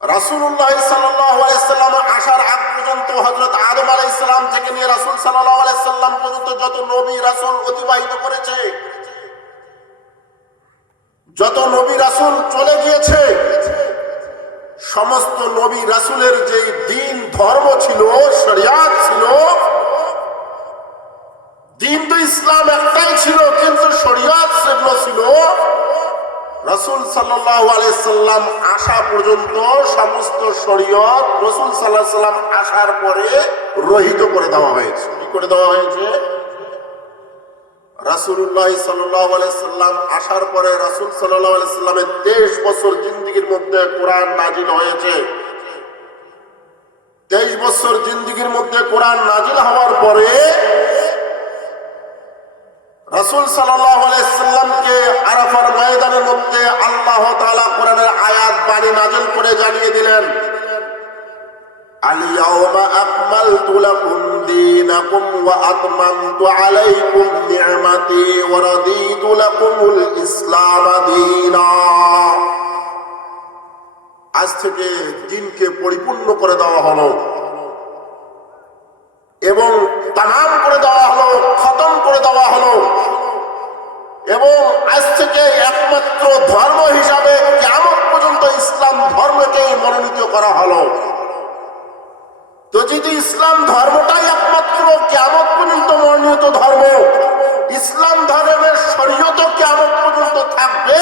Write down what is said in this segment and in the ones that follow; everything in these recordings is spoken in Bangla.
রাসূলুল্লাহ সাল্লাল্লাহু আলাইহি সাল্লাম আসার আগ পর্যন্ত হযরত আদম আলাইহিস সালাম থেকে নিয়ে রাসূল সাল্লাল্লাহু আলাইহি সাল্লাম পর্যন্ত যত নবী রাসূল অতিবাহিত করেছে, যত নবী রাসূল চলে গিয়েছে, সমস্ত নবী রাসূলের যে দ্বীন ধর্ম ছিল, শরিয়াত ছিল, দ্বীন তো ইসলাম একটাই ছিল, কিন্তু শরিয়াত সেগুলো ছিল রাসূল সাল্লাল্লাহু আলাইহি সাল্লাম আসা পর্যন্ত সমস্ত শরীয়ত রাসূল সাল্লাল্লাহু আলাইহি সাল্লাম আসার পরে রহিত করে দেওয়া হয়েছে। কি করে দেওয়া হয়েছে? রাসূলুল্লাহ সাল্লাল্লাহু আলাইহি সাল্লাম আসার পরে রাসূল সাল্লাল্লাহু আলাইহি সাল্লামের 23 বছর জিন্দেগীর মধ্যে কোরআন নাজিল হয়েছে। 23 বছর জিন্দেগীর মধ্যে কোরআন নাজিল হওয়ার পরে রাসূল সাল্লাল্লাহু আলাইহি সাল্লামকে আরাফার ময়দানের মধ্যে আল্লাহ তাআলা কোরআনের আয়াত বাণী নাযিল করে জানিয়ে দিলেন, আল ইয়াওমা আকমালতু লাকুম দীনাকুম ওয়া আতমামতু আলাইকুম নি'মাতি ওয়া রাদিতু লাকুমুল ইসলাম দীনা। আজ থেকে দ্বীনকে পরিপূর্ণ করে দেওয়া হলো এবং তামাম করে দেওয়া হলো, খতম করে দেওয়া হলো, এবং আজ থেকে একমাত্র ধর্ম হিসাবে কিয়ামত পর্যন্ত ইসলাম ধর্মকেই মনোনীত করা হলো। তো যদি ইসলাম ধর্মটাই একমাত্র কিয়ামত পর্যন্ত মনোনীত ধর্ম, ইসলাম ধর্মের শরীয়ত কিয়ামত পর্যন্ত থাকবে,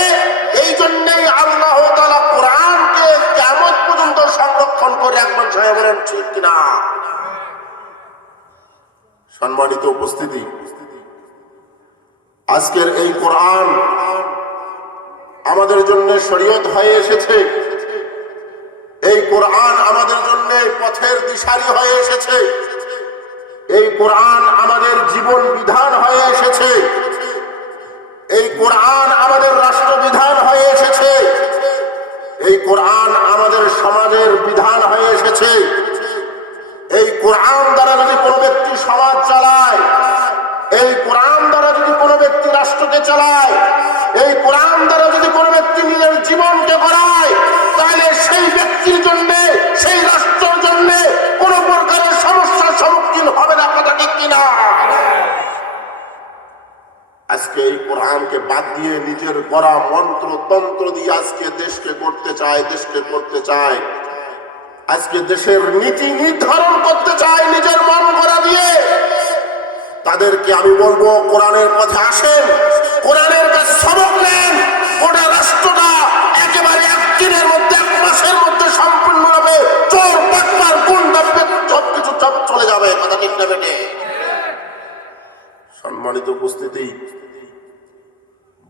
এই জন্যই আল্লাহ তাআলা কোরআনকে কিয়ামত পর্যন্ত সংরক্ষণ করে রাখবেন। সাহেব বলেন ঠিক কিনা? সম্মানিত উপস্থিতি, আজকের এই কোরআন আমাদের জন্য শরীয়ত হয়ে এসেছে। এই কোরআন আমাদের জন্য পথের দিশারি হয়ে এসেছে। এই কোরআন আমাদের জীবন বিধান হয়ে এসেছে। এই কোরআন আমাদের রাষ্ট্রবিধান হয়ে এসেছে। এই কোরআন আমাদের সমাজের বিধান হয়ে এসেছে। এই কোরআন দ্বারা যদি কোনো ব্যক্তি সমাজ চালায়, এই কোরআন দ্বারা যদি কোনো ব্যক্তি রাষ্ট্রকে চালায়, এই কোরআন দ্বারা যদি কোনো ব্যক্তি নিজের জীবনকে গড়ায়, তাহলে সেই ব্যক্তির জন্য, সেই রাষ্ট্রের জন্য কোনো প্রকারের সমস্যার সম্মুখীন হবে না। কথা ঠিক কিনা? আজকে এই কোরআনকে বাদ দিয়ে নিজের গড়া মন্ত্র তন্ত্র দিয়ে আজকে দেশকে করতে চায়, দেশকে করতে চায়, আজকে দেশের নীতি নির্ধারণ করতে চায় নিজের মন গড়া দিয়ে। তাদেরকে আমি বলবো, কোরআনের পথে আসেন, কোরআনের কাছে সবক নেন। গোটা রাষ্ট্রটা একেবারে একদিনের মধ্যে, এক মাসের মধ্যে সম্পূর্ণভাবে চোর বাটপার গুন্ডা সবকিছু সব চলে যাবে। কথা ঠিক না বেটে? সম্মানিত উপস্থিতি,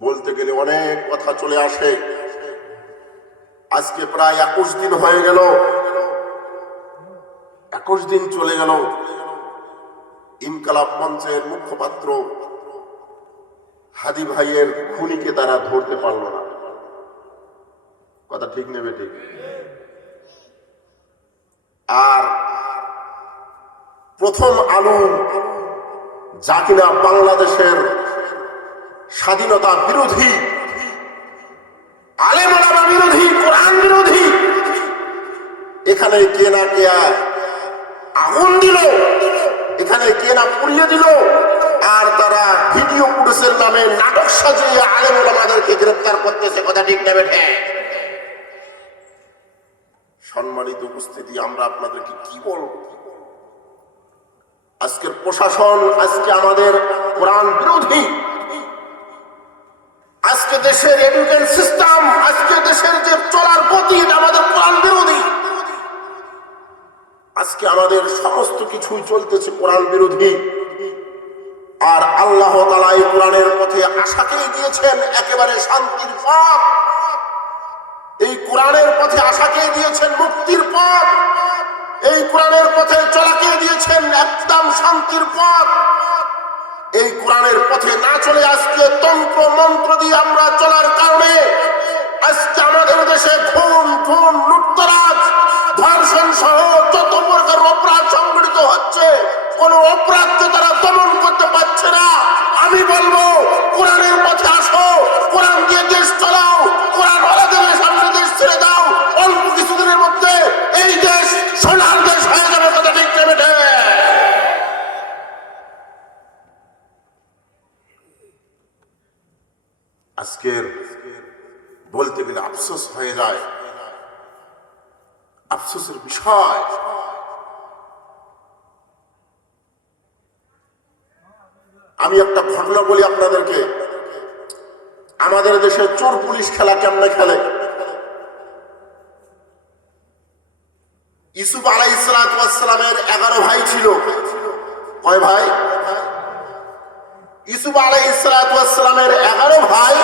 বলতে গেলে অনেক কথা চলে আসে। আজকে প্রায় 21 দিন হয়ে গেল, 21 দিন চলে গেল, ইনকালাব মঞ্চের মুখপাত্র হাদি ভাইয়ের খুনিকে তারা ধরতে পারল না। কথা ঠিক নেবে? ঠিক। আর প্রথম আলো, যা কিনা বাংলাদেশের স্বাধীনতা বিরোধী, আলেম ওলামা বিরোধী, কোরআন বিরোধী, এখানে কে না কে আগুন দিল, এখানে কে না পুড়িয়ে দিল, আর তারা ভিডিও ফুটেজের নামে নাটক সাজিয়ে আলেম ওলামাদেরকে গ্রেফতার করতেছে। কথা ঠিক নেবে? সম্মানিত উপস্থিতি, আমরা আপনাদেরকে কি বলব? আজকের প্রশাসন আজকে আমাদের কোরআন বিরোধী, আজকে দেশের এডুকেশন সিস্টেম, আজকে দেশের যে চলার গতি, এটা আমাদের কোরআন বিরোধী। আজকে আমাদের সমস্ত কিছুই চলতেছে কোরআন বিরোধী। আর আল্লাহ তাআলা এই কোরআনের পথে আশাকেই দিয়েছেন একেবারে শান্তির পথ। এই কোরআনের পথে আশাকেই দিয়েছেন মুক্তির পথ। এই কোরআনের পথে চলাকে দিয়েছেন একদম শান্তির পথ। এই কোরআনের পথে না চলে আজকে তন্ত্র মন্ত্র দিয়ে আমরা চলার কারণে আজকে আমাদের দেশে খুন, লুটতরাজ, ধর্ষণ সহ যত প্রকার অপরাধ সংঘটিত হচ্ছে, কোন অপরাধকে তারা দমন করতে পারছে না। আমি বলবো, কোরআনের পথে আসো, কোরআন দিয়ে দেশ চালাও, কোরআন ওয়ালাদের সামনে দেশ ছেড়ে দাও। অল্প কিছুদিনের মধ্যে আজকের বলতে গেলে আফসোস হয়ে যায়, আফসোসের বিষয়। আমি একটা ঘটনা বলি আপনাদেরকে। আমাদের দেশে চোর পুলিশ খেলা কেমনে খেলে? ইউসুফ আলাইহিস সালামের 11 ভাই ছিল। কয় ভাই? ইউসুফ আলাইহিস সালামের 11 ভাই।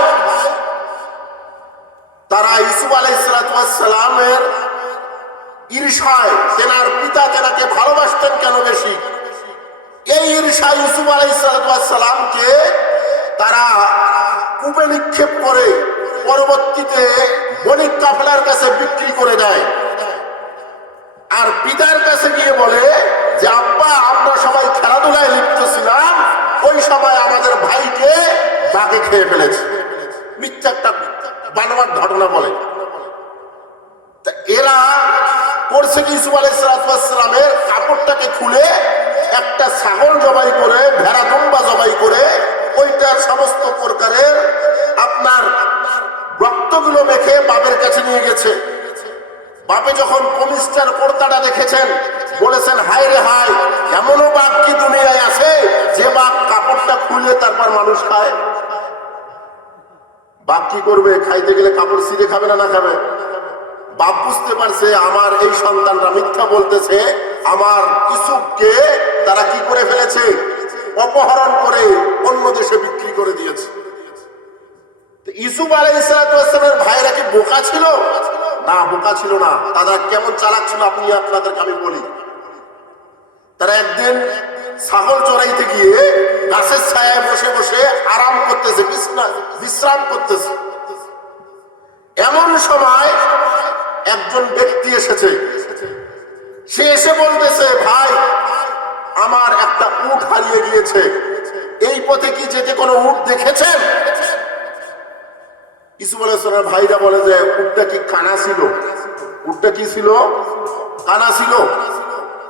তারা ইউসুফ আলাইহিস সালামের ঈর্ষায়, তেনার পিতা তেনাকে ভালোবাসতেন কেন বেশি, এই ঈর্ষায় ইউসুফ আলাইহিস সালামকে তারা কূপে নিক্ষেপ করে পরবর্তীতে বণিক কাফেলার কাছে বিক্রি করে দেয়। আর পিতার কাছে গিয়ে বলে যে আব্বা, আমরা সবাই খেলাধুলায় লিপ্ত ছিলাম, ওই সময় আমাদের ভাইকে বাঘে খেয়ে ফেলেছে। মিথ্যা একটা বানোয়াট ঘটনা বলে। এরা করছে কি, ইউসুফ আলাইহিস সালামের কাপড়টাকে খুলে একটা ছাগল জবাই করে, ভেড়া দুম্বা জবাই করে, ওইটার সমস্ত প্রকারের আপনার রক্তগুলো মেখে বাপের কাছে নিয়ে গেছে। বাপে যখন কমিস্টার পর্দাটা দেখেছেন, বলেছেন হায় রে হায়, এমনও বাঘ কি দুনিয়ায় আছে যে বাঘ কাপড়টা খুললে তারপর মানুষ খায়? বাঘ কি করবে? খাইতে গেলে কাপড় ছিঁড়ে খাবে না খাবে? বাপ বুঝতে পারছে আমার এই সন্তানরা মিথ্যা বলতেছে, আমার ইউসুফকে তারা কি করে ফেলেছে, অপহরণ করে অন্য দেশে বিক্রি করে দিয়েছে। ইউসুফ আলাইহিস সালামের ভাইরা কি বোকা ছিল? না, বোকা ছিল না। তারা কেমন চালাক ছিল আপনাদেরকে আমি বলি। তারা একদিন ছাগল চড়াইতে গিয়ে গাছের ছায়ায় বসে বসে আরাম করতেছে, বিশ্রাম করতেছে। এমন সময় একজন ব্যক্তি এসেছে। সে এসে বলতেছে, ভাই, আমার একটা উট হারিয়ে গিয়েছে, এই পথে কি যেতে কোনো উট দেখেছেন? ইউসুফ আলাইহিস সালামের ভাইরা বলে যে উটটা কি কানা ছিল? উটটা কি ছিল? কানা ছিল।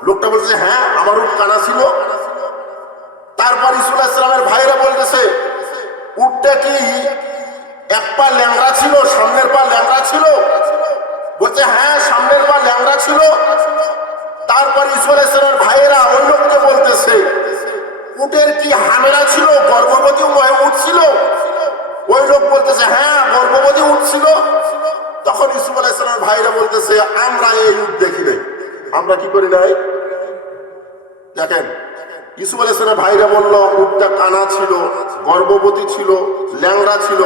লোকটা বলছে হ্যাঁ, আমার উট কানা ছিল। তারপর ইউসুফ আলাইহিস সালামের ভাইরা বলতেছে উটটা কি এক পা ল্যাংড়া ছিল, সামনের পা ল্যাংড়া ছিল? বলছে হ্যাঁ, সামনের পা ল্যাংড়া ছিল। তারপর ইউসুফ আলাইহিস সালামের ভাইয়েরা ওই লোককে বলতেছে উটের কি হামেরা ছিল, গর্ভবতী উট ছিল? ওই লোক বলতেছে হ্যাঁ, গর্ভবতী উট ছিল। তখন ইউসুফ আলাইহিস সালামের ভাইরা বলতেছে আমরা এই উট দেখি নাই। আমরা কি করি নাই? দেখেন, ইউসুফ আলাইহিস সালামের ভাইরা বলল উটটা কানা ছিল, গর্ভবতী ছিল, ল্যাংড়া ছিল,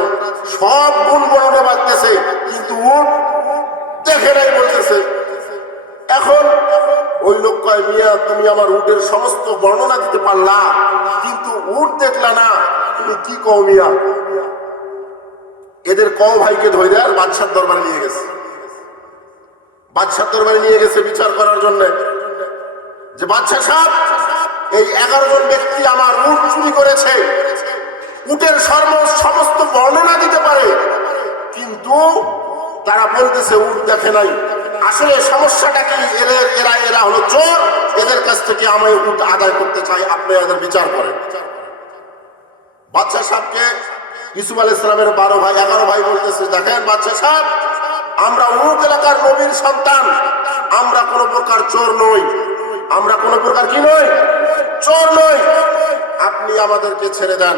সব গুণ বর্ণনা বাড়তেছে, কিন্তু উট দেখে নাই বলতেছে। এখন ওই লোক কয়, মিয়া তুমি আমার উটের সমস্ত বর্ণনা দিতে পারলা, কিন্তু উট দেখলা না, তুমি কি কও মিয়া? এদের কও ভাইকে ধরে আর বাদশার দরবারে নিয়ে গেছে। বাদশার দরবারে নিয়ে গেছে বিচার করার জন্য, যে বাদশা সাহেব, এই 11 জন ব্যক্তি আমার উট চুরি করেছে, উটের সমস্ত বর্ণনা দিতে পারে, কিন্তু তারা বলতেছে উট দেখে নাই। আসলে সমস্যাটা কি? এরা হলো চোর, এদের কাছ থেকে আমি উট আদায় করতে চাই, আপনি এদের বিচার করেন। বাদশা সাহেবকে ইউসুফ আলাইহিস সালামের 11 ভাই বলতেছে দেখেন বাদশা সাহেব, আমরা অমুক এলাকার নবীর সন্তান, আমরা কোন প্রকার চোর নই, আমরা কোন প্রকার কি নই, চোর নই, আপনি আমাদেরকে ছেড়ে দেন।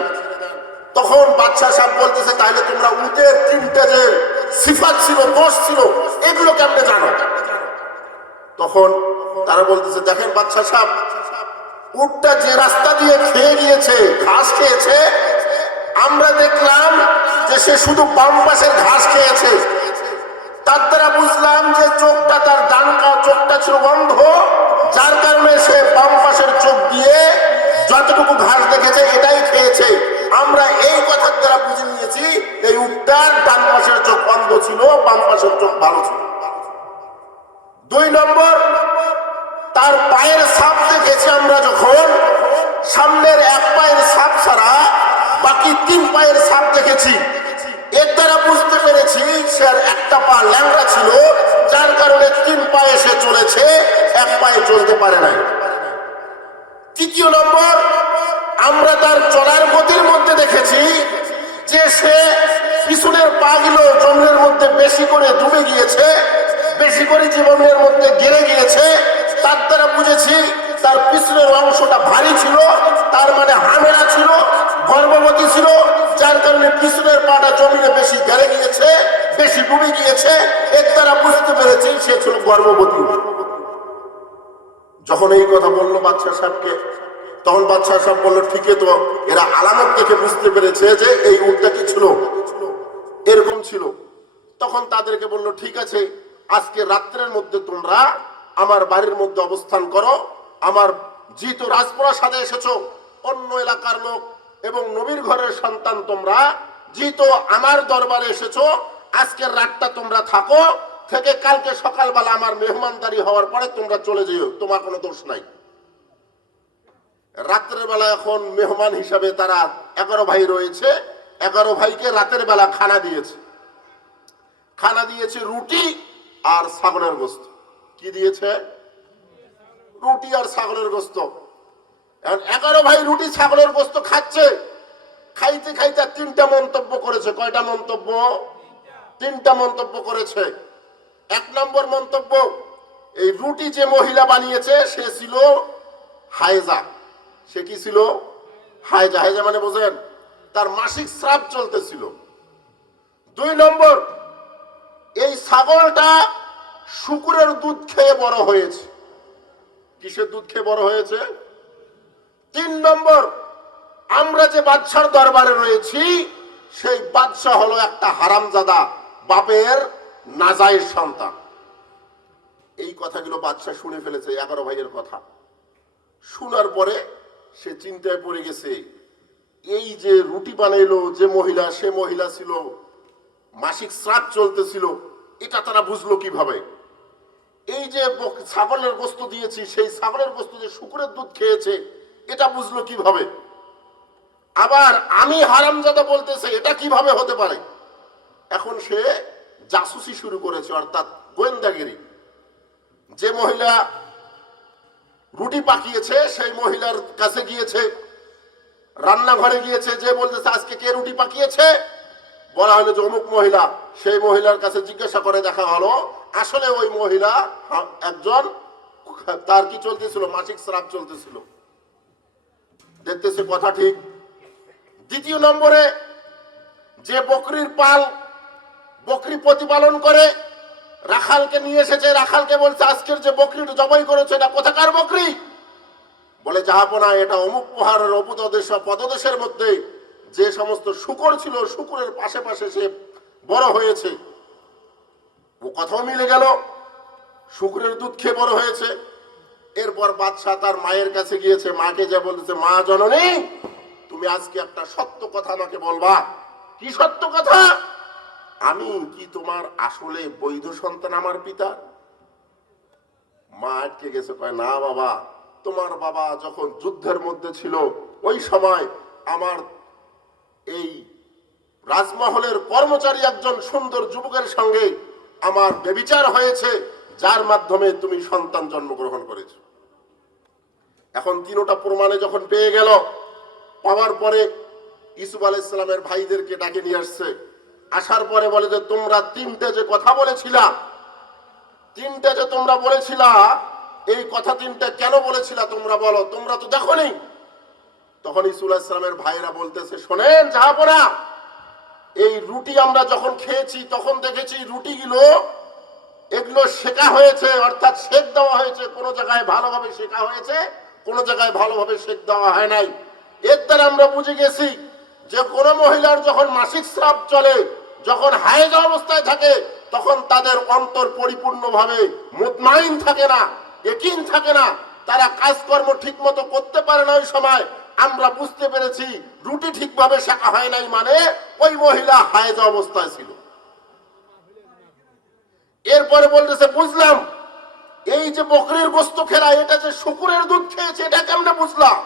তখন বাদশা সাহেব বলতেছে তাহলে তোমরা উটের 3টে যে সিফাত ছিল, দোষ ছিল, এগুলো কেমনে জানো? তখন তারা বলতেছে দেখেন বাদশা সাহেব, উটটা যে রাস্তা দিয়ে খেয়ে গিয়েছে, ঘাস খেয়েছে, আমরা দেখলাম যে সে শুধু বাম পাশের ঘাস খেয়েছে। তার দ্বারা বুঝলাম যে চোখটা, তার ডান চোখটা ছিল বন্ধ, যার কারণে সে বাম পাশের চোখ দিয়ে যতটুকু ঘাস দেখেছে এটাই খেয়েছে। আমরা এই কথার দ্বারা বুঝে নিয়েছি এই উটটার ডান পাশের চোখ বন্ধ ছিল, বাম পাশের চোখ ভালো ছিল। 2 নম্বর, তার পায়ের ছাপ দেখেছি আমরা, যখন সামনের 1 পায়ের ছাপ ছাড়া বাকি 3 পায়ের ছাপ দেখেছি, এর দ্বারা বুঝতে পেরেছি সে একটা পা ল্যাংড়া ছিল, যার কারণে 3 পায়ে সে চলেছে, 1 পায়ে চলতে পারে নাই। 3 নম্বর, আমরা তার চলার গতির মধ্যে দেখেছি যে সে পিছনের পা গুলো জমিনের মধ্যে বেশি করে ডুবে গিয়েছে, বেশি করে জীবনের মধ্যে গেড়ে গিয়েছে, তার দ্বারা বুঝেছি তার পিছনের অংশটা ভারী ছিল, তার মানে হামেরা ছিল, গর্ভবতী ছিল, যার কারণে পিছনের পাটা জমিনে বেশি গেড়ে গিয়েছে, বেশি ডুবে গিয়েছে। এর দ্বারা বুঝতে পেরেছি সে ছিল গর্ভবতী। যখন এই কথা বললো বাদশাহ সাহেবকে, তখন বাদশাহ সাহেব বললো ঠিকই তো, এরা আলামত দেখে বুঝতে পেরেছে যে এই উটটা কি ছিল, এরকম ছিল। তখন তাদেরকে বললো ঠিক আছে, আজকে রাত্রের মধ্যে তোমরা আমার বাড়ির মধ্যে অবস্থান করো। আমার যেহেতু রাজপ্রাসাদে এসেছো, অন্য এলাকার লোক এবং নবীর ঘরের সন্তান তোমরা, যেহেতু আমার দরবারে এসেছো, আজকের রাতটা তোমরা থাকো, থেকে কালকে সকালবেলা আমার মেহমানদারি হওয়ার পরে তোমরা চলে যেও, তোমার কোনো দোষ নাই। রাত্রের বেলা এখন মেহমান হিসাবে তারা 11 ভাই রয়েছে, 11 ভাইকে রাতের বেলা খানা দিয়েছে। খানা দিয়েছে রুটি আর ছাগলের গোস্ত। কি দিয়েছে? রুটি আর ছাগলের গোস্ত। এখন 11 ভাই রুটি ছাগলের গোস্ত খাচ্ছে। খাইতে খাইতে 3টা মন্তব্য করেছে। কয়টা মন্তব্য? 3টা মন্তব্য করেছে। 1 নম্বর মন্তব্য, এই রুটি যে মহিলা বানিয়েছে সে ছিল হায়জা। সে কি ছিল? হায়জা। হায়জা মানে বোঝেন? তার মাসিক স্রাব চলতেছিল। 2 নম্বর, এই ছাগলটা শুকুরের দুধ খেয়ে বড় হয়েছে। কিসের দুধ খেয়ে বড় হয়েছে? 3 নম্বর, আমরা যে বাদশার দরবারে রয়েছি সেই বাদশা হলো একটা হারামজাদা, বাপের নাজায়েজ সন্তান। এই কথাগুলো বাদশা শুনে ফেলেছে, 11 ভাইয়ের কথা। শোনার পরে সে চিন্তায় পড়ে গেছে, এই যে রুটি বানাইলো যে মহিলা, সে মহিলা ছিল মাসিক স্রাব চলতেছিল, এটা তারা বুঝলো কিভাবে? এই যে ছাগলের গোস্ত দিয়েছি, সেই ছাগলের গোস্ত যে শুকুরের দুধ খেয়েছে, এটা বুঝলো কিভাবে? আবার আমি হারামজাদা বলতেছে, এটা কিভাবে হতে পারে? এখন সে জাসুসি শুরু করেছে, অর্থাৎ গোয়েন্দাগিরি। যে মহিলা রুটি পাকিয়েছে সেই মহিলার কাছে গিয়েছে, রান্নাঘরে গিয়েছে, যে বলতেছে আজকে কে রুটি পাকিয়েছে, বলা হলো যে অমুক মহিলা। সেই মহিলার কাছে জিজ্ঞাসা করে দেখা হলো আসলে ওই মহিলা একজন, তার কি চলতেছিল? মাসিক স্রাব চলতেছিল। দেখতেছে কথা ঠিক। 2 নম্বরে, যে বকরির পাল, বকরি প্রতিপালন করে, রাখালকে নিয়ে এসেছে। রাখালকে বলছে আজকের যে বকরিটা জবাই করেছে এটা কোথাকার বকরি? বলে জাহাপনা, এটা অমুক পাহাড়ের পদদেশের মধ্যে যে সমস্ত শুকর ছিল, শুকুরের পাশে পাশে সে বড় হয়েছে। ও কথাও মিলে গেল, শুকুরের দুধ খেয়ে বড় হয়েছে। এরপর বাদশাহ তার মায়ের কাছে গিয়েছে, মাকে যা বলতেছে, মা জননী, তুমি আজকে একটা সত্য কথা আমাকে বলবা। কি সত্য কথা? আমি কি তোমার আসলে বৈধ সন্তান আমার পিতা? মা আটকে গেছে, কয় না বাবা, তোমার বাবা যখন যুদ্ধের মধ্যে ছিল ওই সময় আমার এই রাজমহলের কর্মচারী একজন সুন্দর যুবকের সঙ্গে আমার ব্যভিচার হয়েছে, যার মাধ্যমে তুমি সন্তান জন্মগ্রহণ করেছ। এখন 3টা প্রমাণে যখন পেয়ে গেল, পাওয়ার পরে ইউসুফ আলাইহিস সালামের ভাইদেরকে ডাকে নিয়ে আসছে। আসার পরে বলে যে তোমরা 3টে যে কথা বলেছিলা, 3টে যে তোমরা বলেছিলা, এই কথা 3টে কেন বলেছিলা তোমরা বলো, তোমরা তো দেখোনি। তখন ইউসুফ আলাইহিস সালামের ভাইরা বলতেছে, শোনেন জাহাপনা, এই রুটি আমরা যখন খেয়েছি তখন দেখেছি রুটিগুলো এগুলো সেকা হয়েছে, অর্থাৎ সেক দেওয়া হয়েছে। কোনো জায়গায় ভালোভাবে সেকা হয়েছে, কোনো জায়গায় ভালোভাবে সেক দেওয়া হয় নাই। এর দ্বারা আমরা বুঝে গেছি যে কোনো মহিলার যখন মাসিক স্রাব চলে, যখন হায়েজা অবস্থায় থাকে, তখন তাদের অন্তর পরিপূর্ণভাবে মুতমাইন থাকে না, ইয়াকিন থাকে না, তারা কাজকর্ম ঠিক মতো করতে পারে না। ওই সময় আমরা বুঝতে পেরেছি রুটি ঠিকভাবে সেকা হয় নাই, মানে ওই মহিলা হায়েজা অবস্থায় ছিল। এরপরে বলতেছে, বুঝলাম এই যে বকরির গোস্ত খেলা, এটা যে শুকুরের দুধ খেয়েছে, এটা কেমনে বুঝলাম?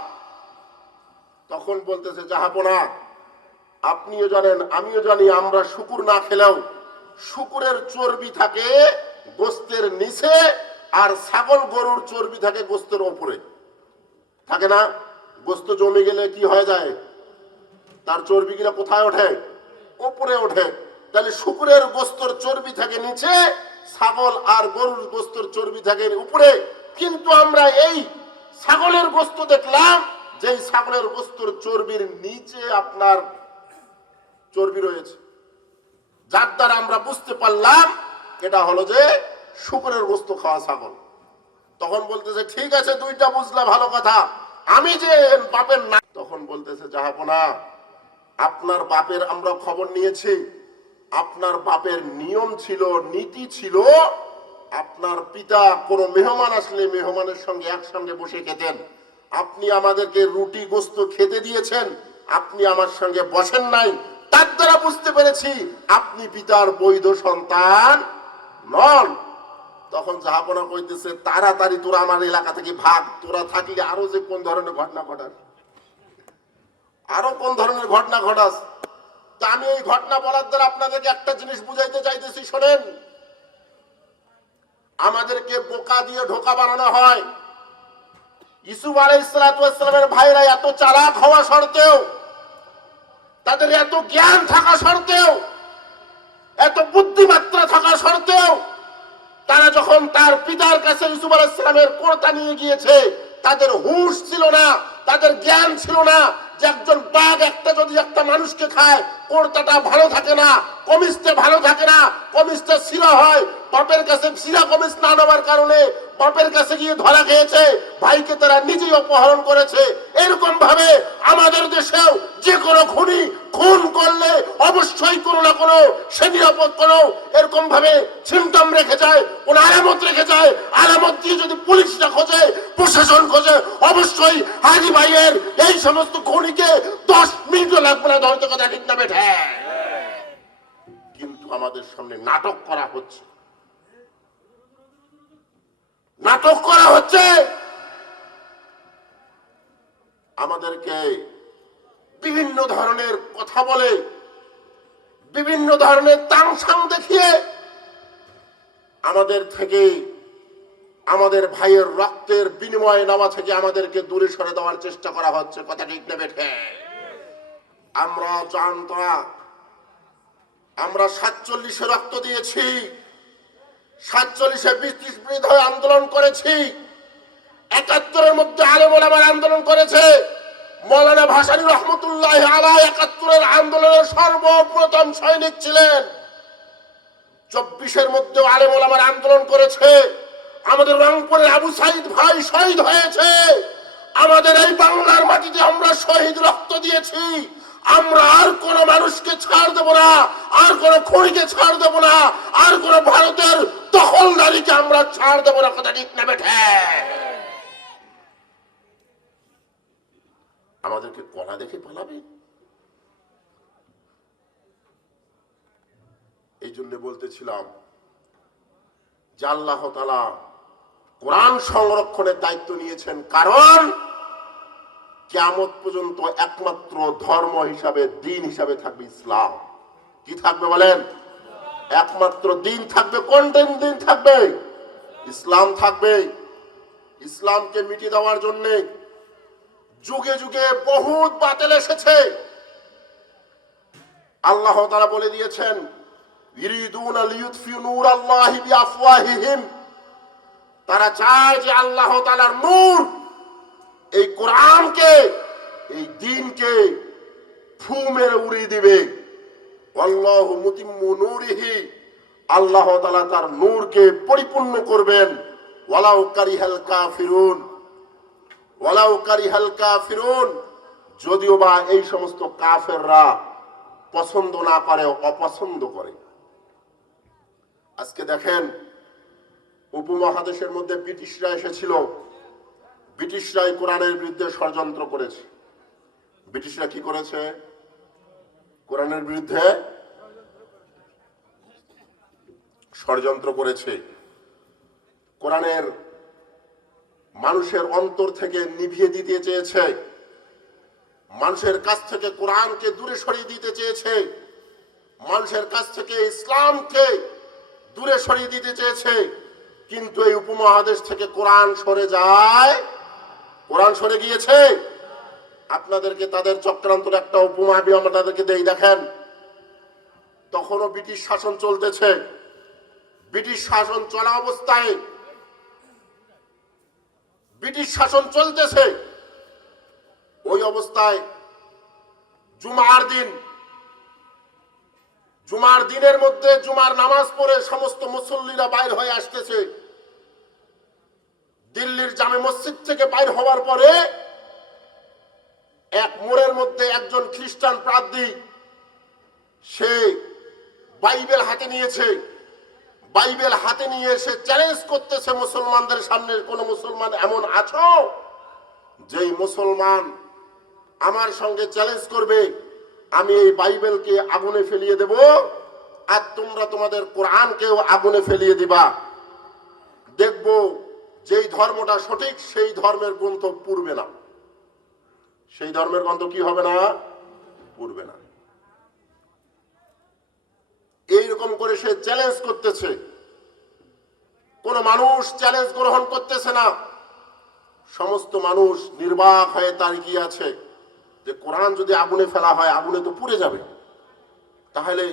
তখন বলতেছে, জাহাপনা, আপনিও জানেন আমিও জানি, আমরা শুকুর না খেলেও শুকুরের চর্বি থাকে গোস্তের নিচে, আর ছাগল গরুর চর্বি থাকে গোস্তের ওপরে, থাকে না? গোস্ত জমে গেলে কি হয়ে যায়? তার চর্বিগুলা কোথায় ওঠে? উপরে ওঠে, তাহলে শুকরের গোস্তর চর্বি থাকে নিচে, ছাগল আর গরুর গোস্তর চর্বি থাকে উপরে। কিন্তু আমরা এই ছাগলের গোস্ত দেখলাম যে ছাগলের গোস্তর চর্বির নিচে আপনার চর্বি রয়েছে, যার দ্বারা আমরা বুঝতে পারলাম এটা হলো যে শুকরের গোস্ত খাওয়া ছাগল। তখন বলতেছে ঠিক আছে, দুইটা বুঝলাম, ভালো কথা, আমি যে বাপের না। তখন বলতেছে জাহাপনা, আপনার বাপের আমরা খবর নিয়েছি, আপনার বাপের নিয়ম ছিল, নীতি ছিল, আপনার পিতা কোনো মেহমান আসলে মেহমানের সঙ্গে একসঙ্গে বসে খেতেন। আপনি আমাদেরকে রুটি গোস্ত খেতে দিয়েছেন, আপনি আমার সঙ্গে বসেন নাই, তার দ্বারা বুঝতে পেরেছি আপনি পিতার বৈধ সন্তান নন। তখন জাহাপনা কইতেছে তাড়াতাড়ি তোরা আমার এলাকা থেকে ভাগ, তোরা থাকলে আরো যে কোন ধরনের ঘটনা ঘটাস, আরো কোন ধরনের ঘটনা ঘটাস। তা আমি এই ঘটনা বলার দ্বারা আপনাদেরকে একটা জিনিস বুঝাইতে চাইতেছি, শোনেন, আমাদেরকে বোকা দিয়ে ঢোকা বানানো হয়। ইউসুফ আলাইহিস সালামের ভাইরা এত চালাক হওয়া সত্ত্বেও, তাদের এত জ্ঞান থাকা সত্ত্বেও, এত বুদ্ধিমাত্রা থাকা সত্ত্বেও, তারা যখন তার পিতার কাছে ইউসুফ আলাইহিস সালামের কর্তা নিয়ে গিয়েছে, তাদের হুঁশ ছিল না, তাদের জ্ঞান ছিল না যে একজন বাঘ একটা যদি একটা মানুষকে খায়, কর্তাটা ভালো থাকে না, কমিজটা ভালো থাকে না, কমিজটা ছিঁড়া হয়। বাপের কাছে ছিঁড়া কমিজ না নেওয়ার কারণে বাপের কাছে গিয়ে ধরা খেয়েছে, ভাইকে তারা নিজেই অপহরণ করেছে। এরকম ভাবে আমাদের দেশেও যে কোনো খুনি খুন করলে অবশ্যই কোনো না কোনো সে নিরাপদ কোনো এরকম ভাবে সিমটম রেখে যায়, কোন আলামত রেখে যায়। আলামত দিয়ে যদি পুলিশরা খোঁজে, প্রশাসন খোঁজে, অবশ্যই হাজি ভাইয়ের এই সমস্ত খুনিকে 10 মিনিটও লাগবে না ধরতে। কথা ঠিক না বেঠে? কিন্তু আমাদের সামনে নাটক করা হচ্ছে, নাটক করা হচ্ছে। আমাদেরকে বিভিন্ন ধরনের কথা বলে, বিভিন্ন ধরনের তাংসাং দেখিয়ে আমাদের থেকে, আমাদের ভাইয়ের রক্তের বিনিময়ে নেওয়া থেকে আমাদেরকে দূরে সরে দেওয়ার চেষ্টা করা হচ্ছে। কথা ঠিক না বেঠে? আমরা জানতাম, আমরা 47-এ রক্ত দিয়েছি, 47-এ ব্রিটিশ বিরোধী আন্দোলন করেছি, 71-এর মধ্যে আলেম ওলামার আন্দোলন করেছে। মৌলানা ভাসানী রহমতুল্লাহ আলাইহি 71-এর আন্দোলনের সর্বপ্রথম সৈনিক ছিলেন। 24-এর মধ্যে আলেম ওলামার আন্দোলন করেছে। আমাদের রংপুরের আবু সাইদ ভাই শহীদ হয়েছে। আমাদের এই বাংলার মাটিতে আমরা শহীদ রক্ত দিয়েছি। আমরা আর কোন মানুষকে ছাড় দেব না, আর কোন খুনিকে ছাড় দেব না, আর কোন ভারতের দখলদারিকে আমরা ছাড় দেব না। কথা ঠিক না বেঠে? আমাদেরকে কলা দেখে পালাবে? এই জন্য বলতেছিলাম যে আল্লাহ তাআলা কোরআন সংরক্ষণের দায়িত্ব নিয়েছেন, কারণ কিয়ামত পর্যন্ত একমাত্র ধর্ম হিসাবে, দিন হিসাবে থাকবে ইসলাম। কি থাকবে বলেন? একমাত্র দিন থাকবে। কোন দিন থাকবে? ইসলাম থাকবে। ইসলামকে মিটিয়ে দেওয়ার জন্য যুগে যুগে বহুত বাতিল এসেছে। আল্লাহ তাআলা বলে দিয়েছেন, ইরিদুনা লিইউতফিউ নূরাল্লাহি বিআফওয়াহিহিম, তারা চায় যে আল্লাহ তাআলার নূর, এই কোরআনকে, এই দ্বীনকে ফু মেরে উড়িয়ে দিবে। আল্লাহু মুতিম্মু নূরিহি, আল্লাহ তাআলা তার নূরকে পরিপূর্ণ করবেন। ওয়ালাউ কারিহাল কাফিরুন, ওয়ালাউ কারিহাল কাফিরুন, যদিও বা এই সমস্ত কাফেররা পছন্দ না করে, অপছন্দ করে। আজকে দেখেন, উপমহাদেশের মধ্যে ব্রিটিশরা এসেছিল, ব্রিটিশরাই কোরআনের বিরুদ্ধে ষড়যন্ত্র করেছে। ব্রিটিশরা কি করেছে? কোরআনের বিরুদ্ধে ষড়যন্ত্র করেছে। কোরআনের মানুষের অন্তর থেকে নিভিয়ে দিতে চেয়েছে, মানুষের কাছ থেকে কোরআনকে দূরে সরিয়ে দিতে চেয়েছে, মানুষের কাছ থেকে ইসলামকে দূরে সরিয়ে দিতে চেয়েছে। কিন্তু এই উপমহাদেশ থেকে কোরআন সরে যায়, কোরআন সরে গিয়েছে। আপনাদেরকে তাদের চক্রান্তের একটা উপমা আমি আপনাদেরকে দেই। দেখেন, তখনও ব্রিটিশ শাসন চলতেছে। ব্রিটিশ শাসন চলা অবস্থায়, ব্রিটিশ শাসন চলতেছে, ওই অবস্থায় জুমার দিনের মধ্যে জুমার নামাজ পড়ে সমস্ত মুসল্লিরা বাইর হয়ে আসতেছে। দিল্লির জামে মসজিদ থেকে বাইর হওয়ার পরে এক মোড়ের মধ্যে একজন খ্রিস্টান পাদ্রী, সে বাইবেল হাতে নিয়েছে। বাইবেল হাতে নিয়ে সে চ্যালেঞ্জ করতেছে মুসলমানদের সামনে, কোন মুসলমান এমন আছো যেই মুসলমান আমার সঙ্গে চ্যালেঞ্জ করবে, আমি এই বাইবেলকে আগুনে ফেলিয়ে দেব, আর তোমরা তোমাদের কোরআনকেও আগুনে ফেলিয়ে দিবা। দেখব যেই ধর্মটা সঠিক সেই ধর্মের গ্রন্থ পুড়বে না, সেই ধর্মের গ্রন্থ কি হবে না, পুড়বে না। এইরকম করে সে চ্যালেঞ্জ করতেছে। কোন মানুষ চ্যালেঞ্জ গ্রহণ করতেছে না। সমস্ত মানুষ নির্বাক হয়ে তাকিয়ে আছে যে কোরআন যদি আগুনে ফেলা হয়, আগুনে তো পুড়ে যাবে। তাহলে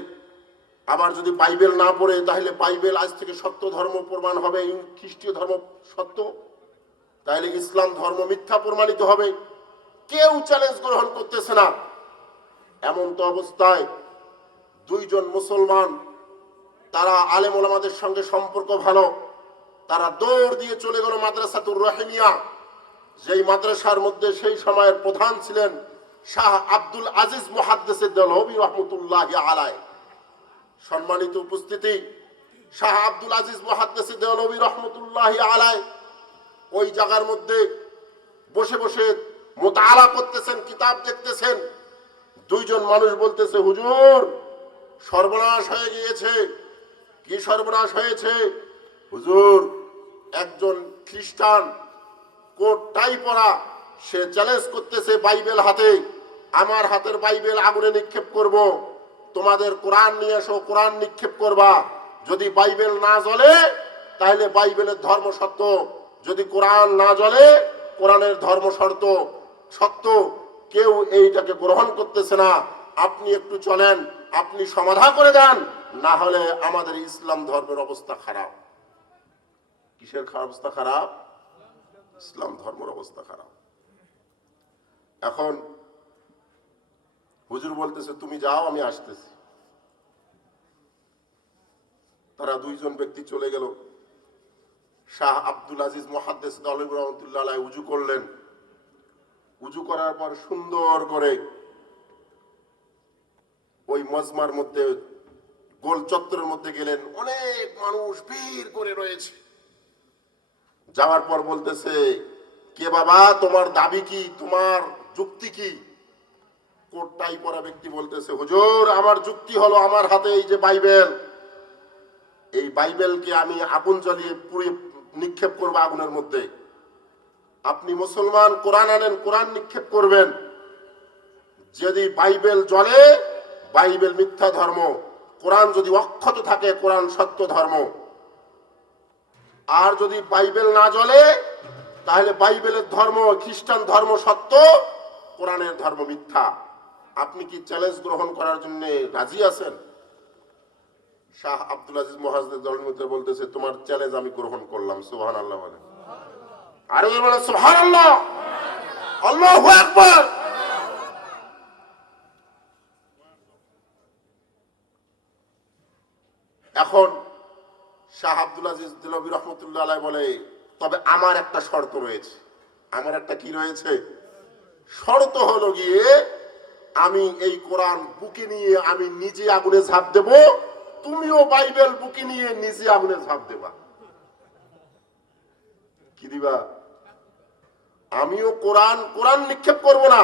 আবার যদি বাইবেল না পড়ে, তাহলে বাইবেল আজ থেকে সত্য ধর্ম প্রমাণ হবে, খ্রিস্টীয় ধর্ম সত্য, তাহলে ইসলাম ধর্ম মিথ্যা প্রমাণিত হবে। কেউ চ্যালেঞ্জ গ্রহণ করতেছে না। এমন তো অবস্থায় দুইজন মুসলমান, তারা আলেম ওলামাদের সঙ্গে সম্পর্ক ভালো, তারা দৌড় দিয়ে চলে গেল মাদ্রাসাতুর রহিমিয়া, যেই মাদ্রাসার মধ্যে সেই সময়ের প্রধান ছিলেন শাহ আব্দুল আজিজ মুহাদ্দিস দেহলভী রহমতুল্লাহি আলাইহি। সম্মানিত উপস্থিতি, শাহ আব্দুল আজিজ মুহাদ্দিস দেহলভী রহমতুল্লাহি আলাইহি ওই জায়গার মধ্যে বসে বসে মুতাআলা করতেছেন, কিতাব দেখতেছেন। দুইজন মানুষ বলতেছে, হুজুর সর্বনাশ হয়ে গিয়েছে। কি সর্বনাশ হয়েছে? হুজুর, একজন খ্রিস্টান কোট টাই পরা, সে চ্যালেঞ্জ করতেছে বাইবেল হাতে, আমার হাতের বাইবেল আগুনে নিক্ষেপ করব, তোমাদের কোরআন নিয়ে এসো, কোরআন নিক্ষেপ করবা। যদি বাইবেল না জ্বলে তাহলে বাইবেলের ধর্ম সত্য, যদি কোরআন না জ্বলে কোরআনের ধর্ম সত্য। কেউ এইটাকে গ্রহণ করতেছে না। আপনি একটু চলেন, আপনি সমাধান করে দেন, না হলে আমাদের ইসলাম ধর্মের অবস্থা খারাপ। কিসের অবস্থা খারাপ? ইসলাম ধর্মের অবস্থা খারাপ। এখন হুজুর বলতেছে, তুমি যাও, আমি আসতেছি। তারা দুইজন ব্যক্তি চলে গেল। শাহ আব্দুল আজিজ মুহাদ্দিস দেহলভী রহমতুল্লাহ আলাইহি উজু করলেন। উজু করার পর সুন্দর করে ওই মজমার মধ্যে, গোল চত্বরের মধ্যে গেলেন। অনেক মানুষ ভিড় করে রয়েছে। যাওয়ার পর বলতেছে, কে বাবা, তোমার দাবি কি, তোমার যুক্তি কি? কোটটাই পরা ব্যক্তি বলতেছে, হুজুর আমার যুক্তি হলো, আমার হাতে এই যে বাইবেল, এই বাইবেলকে আমি আগুন জ্বালিয়ে পুড়িয়ে নিক্ষেপ করবো আগুনের মধ্যে। আপনি মুসলমান, কোরআন আনেন, কোরআন নিক্ষেপ করবেন। যদি বাইবেল জ্বলে, বাইবেল মিথ্যা ধর্ম, কোরআন যদি অক্ষত থাকে, কোরআন সত্য ধর্ম। আর যদি বাইবেল না জ্বলে, তাহলে বাইবেলের ধর্ম, খ্রিস্টান ধর্ম সত্য, কোরআনের ধর্ম মিথ্যা। আপনি কি চ্যালেঞ্জ গ্রহণ করার জন্য রাজি আছেন? শাহ আব্দুল আজিজ মুহাদ্দিস দেহলভী বলতেছে, তোমার চ্যালেঞ্জ আমি গ্রহণ করলাম। সুবহানাল্লাহ বলেন, আরে বলে সুবহানাল্লাহ, আল্লাহু আকবার। এখন শাহ আব্দুল আজিজ দেহলভী রহমতুল্লাহ আলাইহি বলে, তবে আমার একটা শর্ত রয়েছে। আমার একটা কি রয়েছে? শর্ত হলো গিয়ে, আমি এই কোরআন বুকে নিয়ে আমি নিজে আগুনে ঝাঁপ দেব, তুমিও বাইবেল বুকে নিয়ে নিজে আগুনে ঝাঁপ দেবা। কি দিবা? আমিও কোরআন নিক্ষেপ করব না।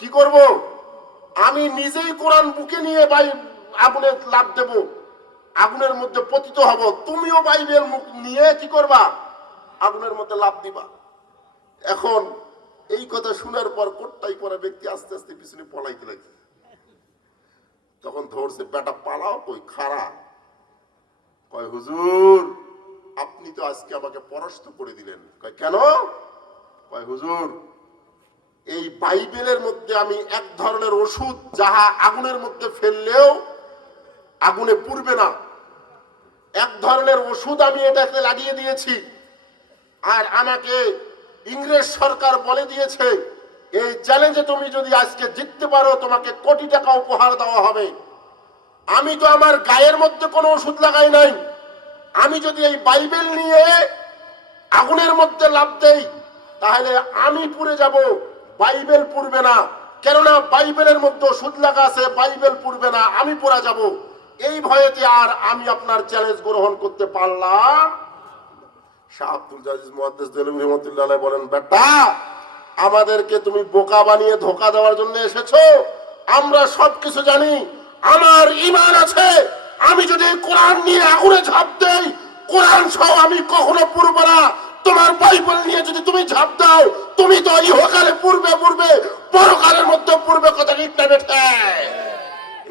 কি করব? আমি নিজেই কোরআন বুকে নিয়ে আগুনে লাফ দেব, আগুনের মধ্যে পতিত হব, তুমিও বাইবেল নিয়ে কি করবা? আগুনের মধ্যে লাফ দিবা। এখন এই কথা শোনার পর কোটটাই পরা ব্যক্তি আস্তে আস্তে পিছনে পলাইতে লাগে। তখন ধরছে, বেটা পালাও কই, খাড়া। কয়, হুজুর আপনি তো আজকে আমাকে পরাস্ত করে দিলেন। কয়, কেন? কয়, হুজুর এই বাইবেলের মধ্যে আমি এক ধরনের ওষুধ, যাহা আগুনের মধ্যে ফেললেও আগুনে পুড়বে না। এক ধরনের ওষুধ আমি এটাতে লাগিয়ে দিয়েছি, আর আমাকে ইংরেজ সরকার বলে দিয়েছে এই চ্যালেঞ্জে তুমি যদি আজকে জিততে পারো তোমাকে কোটি টাকা উপহার দেওয়া হবে। আমি তো আমার গায়ের মধ্যে কোনো ওষুধ লাগাই নাই। আমি যদি এই বাইবেল নিয়ে আগুনের মধ্যে লাফ দেই তাহলে আমি পুড়ে যাব, বাইবেল পুড়বে না। কেননা বাইবেলের মধ্যে ওষুধ লাগা আছে, বাইবেল পুড়বে না, আমি পোড়া যাব। এই ভয়েতে আর আমি আপনার চ্যালেঞ্জ গ্রহণ করতে পারলাম। শাহ আব্দুল আজিজ মুহাদ্দিস দেলভী রহমাতুল্লাহ আলাইহি বলেন, বেটা আমাদেরকে তুমি বোকা বানিয়ে ধোঁকা দেওয়ার জন্য এসেছো। আমরা সবকিছু জানি, আমার ঈমান আছে। আমি যদি কোরআন নিয়ে আগুনে ঝাঁপ দেই, কোরআন সহ আমি কখনো পুড়ব না। তোমার বাইবেল নিয়ে যদি তুমি ঝাঁপ দাও, তুমি তো ইহকালে পুড়বে, পরকালের মধ্যে পুড়বে। কথা ঠিক না বেঠে?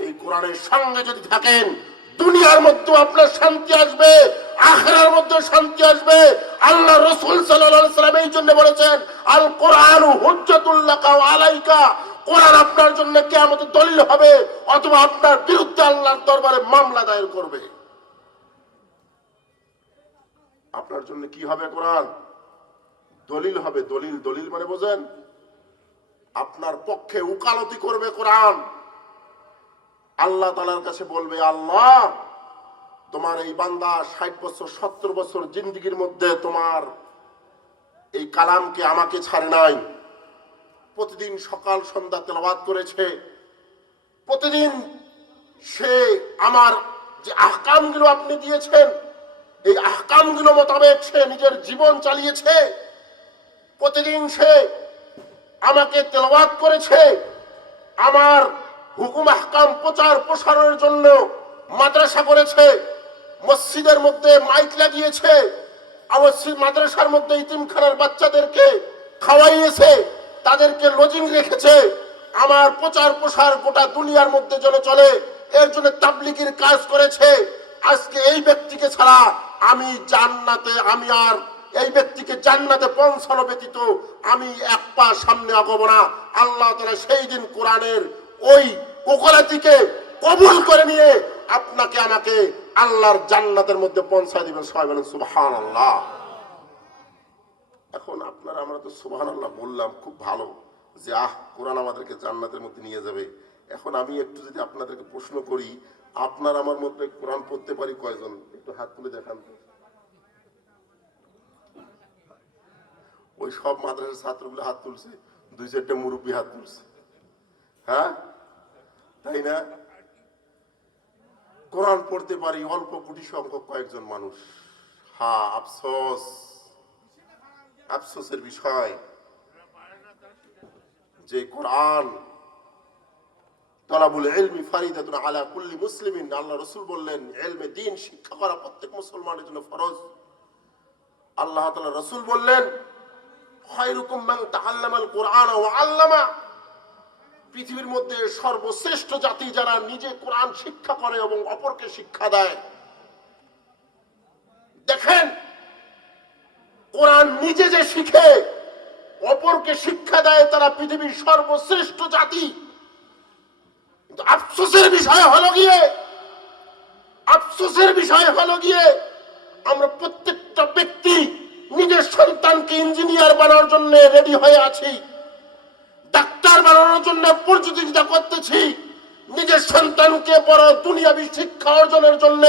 এই কোরআনের সঙ্গে যদি থাকেন দুনিয়ার মধ্যে আপনার শান্তি আসবে, আখিরাতের মধ্যে শান্তি আসবে। আল্লাহ রাসূল সাল্লাল্লাহু আলাইহি ওয়াসাল্লাম এই জন্য বলেছেন, আল কোরআনু হুজ্জাতুল লাকা ওয়া আলাইকা। কোরআন আপনার জন্য কিয়ামতের দলিল হবে, অথবা আপনার বিরুদ্ধে আল্লাহর দরবারে মামলা দায়ের করবে। আপনার জন্য কি হবে? কোরআন দলিল হবে। দলিল মানে বোঝেন? আপনার পক্ষে উকালতি করবে কোরআন। আল্লাহ তাআলার কাছে বলবে, আল্লাহ তোমার এই বান্দা 60 বছর 70 বছর জিন্দেগির মধ্যে তোমার এই কালামকে আমাকে ছাড়ে নাই। প্রতিদিন সকাল সন্ধ্যা তেলাওয়াত করেছে, প্রতিদিন সে আমার যে আহকামগুলো আপনি দিয়েছেন এই আহকামগুলো মোতাবেক সে নিজের জীবন চালিয়েছে। প্রতিদিন সে আমাকে তেলাওয়াত করেছে, আমার হুকুম আহকাম প্রচার প্রসারের জন্য মাদ্রাসা করেছে, মসজিদের মধ্যে মাইক লাগিয়েছে, মাদ্রাসার মধ্যে ইতিমখানার বাচ্চাদেরকে খাওয়াইয়েছে, তাদেরকে লজিং রেখেছে। আমার প্রচার প্রসার গোটা দুনিয়ার মধ্যে যেন চলে, এর জন্য তাবলীগের কাজ করেছে। আজকে এই ব্যক্তিকে ছাড়া আমি জান্নাতে, আমি আর এই ব্যক্তিকে জান্নাতে পৌঁছানো ব্যতীত আমি এক পা সামনে আগাবো না। আল্লাহ তাআলা সেই দিন কোরআনের ওই ওকালতিকে কবুল করে নিয়ে আপনাকে আমাকে আল্লাহর জান্নাতের মধ্যে পৌঁছায় দিবেন। সবাই বলেন সুবহানাল্লাহ। এখন আপনারা, আমরা তো সুবহানাল্লাহ বললাম, খুব ভালো যে কোরআন আমাদেরকে জান্নাতের মধ্যে নিয়ে যাবে। এখন আমি একটু যদি আপনাদেরকে প্রশ্ন করি, আপনার আমার মধ্যে কোরআন পড়তে পারি কয়জন? একটু হাত তুলে দেখান। ওই সব মাদ্রাসার ছাত্রগুলো হাত তুলছে, 2-4টা মুরব্বী হাত তুলছে। হ্যাঁ তাই না? কোরআন পড়তে পারি অল্প কোটি সংখ্যক কয়েকজন মানুষ। হ্যাঁ, আফসোসের বিষয় যে কোরআন তালাবুল ইলমি ফারিদাতুন আলা কুল্লি মুসলিমিন, আল্লাহ রাসূল বললেন ইলমে দ্বীন শিক্ষা করা প্রত্যেক মুসলমানের জন্য ফরজ। আল্লাহ তাআলা রাসূল বললেন খায়রুকুম মান তাআল্লামাল কুরআন ওয়া আল্লামা। পৃথিবীর মধ্যে সর্বশ্রেষ্ঠ জাতি যারা নিজে কোরআন শিক্ষা করে এবং অপরকে শিক্ষা দেয়। দেখেন, কোরআন নিজে যে শিখে অপরকে শিক্ষা দেয় তারা পৃথিবীর সর্বশ্রেষ্ঠ জাতি। কিন্তু আফসোসের বিষয় হলো গিয়ে আমরা প্রত্যেকটা ব্যক্তি নিজের সন্তানকে ইঞ্জিনিয়ার বানানোর জন্য রেডি হয়ে আছি, ডাক্তার বানানোর জন্য প্রতিযোগিতা করতেছি, নিজের সন্তানকে বড় দুনিয়াবি শিক্ষা অর্জনের জন্য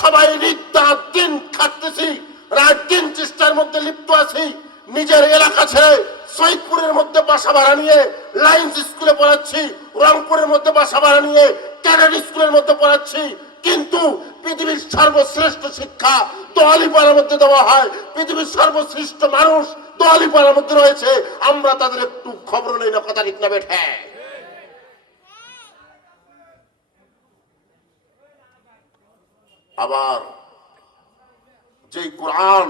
সবাই রাত দিন খাটতেছি, রাত দিন চেষ্টার মধ্যে লিপ্ত আছি। নিজের এলাকা ছেড়ে সৈয়দপুরের মধ্যে বাসা ভাড়া নিয়ে লাইন্স স্কুলে পড়াচ্ছি, রংপুরের মধ্যে বাসা ভাড়া নিয়ে ক্যাডেট স্কুলের মধ্যে পড়াচ্ছি। কিন্তু পৃথিবীর সর্বশ্রেষ্ঠ শিক্ষা দোয়ালিপাড়ার মধ্যে দেওয়া হয়। পৃথিবীর সর্বশ্রেষ্ঠ মানুষ দোয়ালিপাড়ার মধ্যে রয়েছে, আমরা তাদের একটু খবর নেই না। কথা ঠিক না বেঠে? আবার যেই কোরআন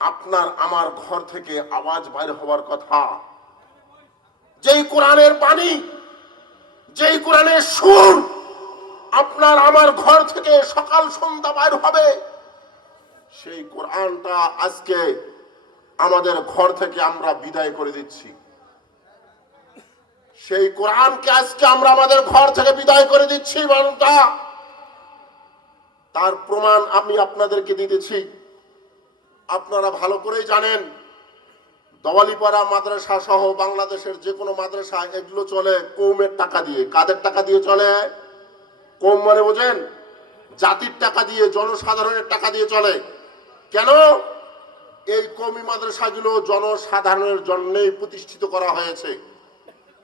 আপনার আমার ঘর থেকে আওয়াজ বাইর হওয়ার কথা, যেই কোরআনের বাণী, যেই কোরআনের সুর আপনার আমার ঘর থেকে সকাল সন্ধ্যা বাইর হবে, সেই কোরআনটা আজকে আমাদের ঘর থেকে আমরা বিদায় করে দিচ্ছি। সেই কোরআনকে আজকে আমরা আমাদের ঘর থেকে বিদায় করে দিচ্ছি। বারোটা তার প্রমাণ আমি আপনাদেরকে দিতেছি। আপনারা ভালো করেই জানেন দওয়ালিপাড়া মাদ্রাসা সহ বাংলাদেশের যে কোনো মাদ্রাসা এগুলো চলে কৌমের টাকা দিয়ে। কাদের টাকা দিয়ে চলে? কৌম মানে বোঝেন? জাতির টাকা দিয়ে, জনসাধারণের টাকা দিয়ে চলে। কেন? এই কওমি মাদ্রাসাগুলো জনসাধারণের জন্যই প্রতিষ্ঠিত করা হয়েছে।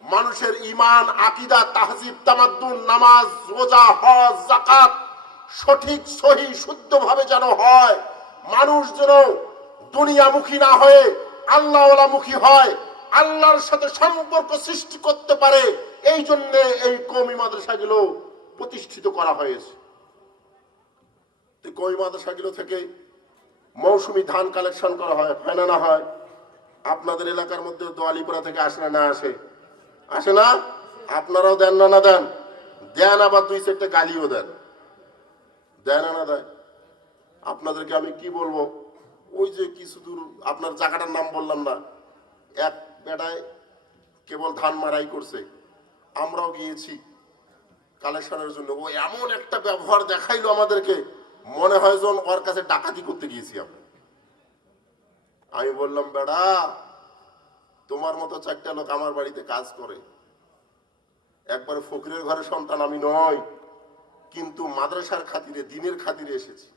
মানুষের ঈমান, আকীদা, তাহজিব, তামাদ্দুন, নামাজ, রোজা, হজ, যাকাত সঠিক সহি শুদ্ধভাবে যেন হয়, মানুষ যেন দুনিয়ামুখী না হয়ে আল্লাহওয়ালামুখী হয়, আল্লাহর সাথে সম্পর্ক সৃষ্টি করতে পারে, এই জন্য এই কওমি মাদ্রাসাগুলো প্রতিষ্ঠিত করা হয়েছে। কওমি মাদ্রাসাগুলো থেকে মৌসুমী ধান কালেকশন করা হয়, হয় না? না হয়? আপনাদের এলাকার মধ্যে দোয়ালিপাড়া থেকে আসে না? আসে? আসে না? আপনারাও দেন না? না দেন? দেন, আবার দুই চারটে গালিও দেন। দেন না দেয়? আপনাদেরকে আমি কি বলবো, ওই যে কিছু দূর আপনার জায়গাটার নাম বললাম না, এক বেটায় কেবল ধান মারাই করছে, আমরাও গিয়েছি কালেকশনের জন্য। ও এমন একটা ব্যবহার দেখাইলো আমাদেরকে, মনে হয় যেন ওর কাছে ডাকাতি করতে গিয়েছি আমরা। আমি বললাম, বেড়া তোমার মতো চারটা লোক আমার বাড়িতে কাজ করে, একবারে ফকিরের ঘরে সন্তান আমি নয়, কিন্তু মাদ্রাসার খাতিরে, দিনের খাতিরে এসেছি।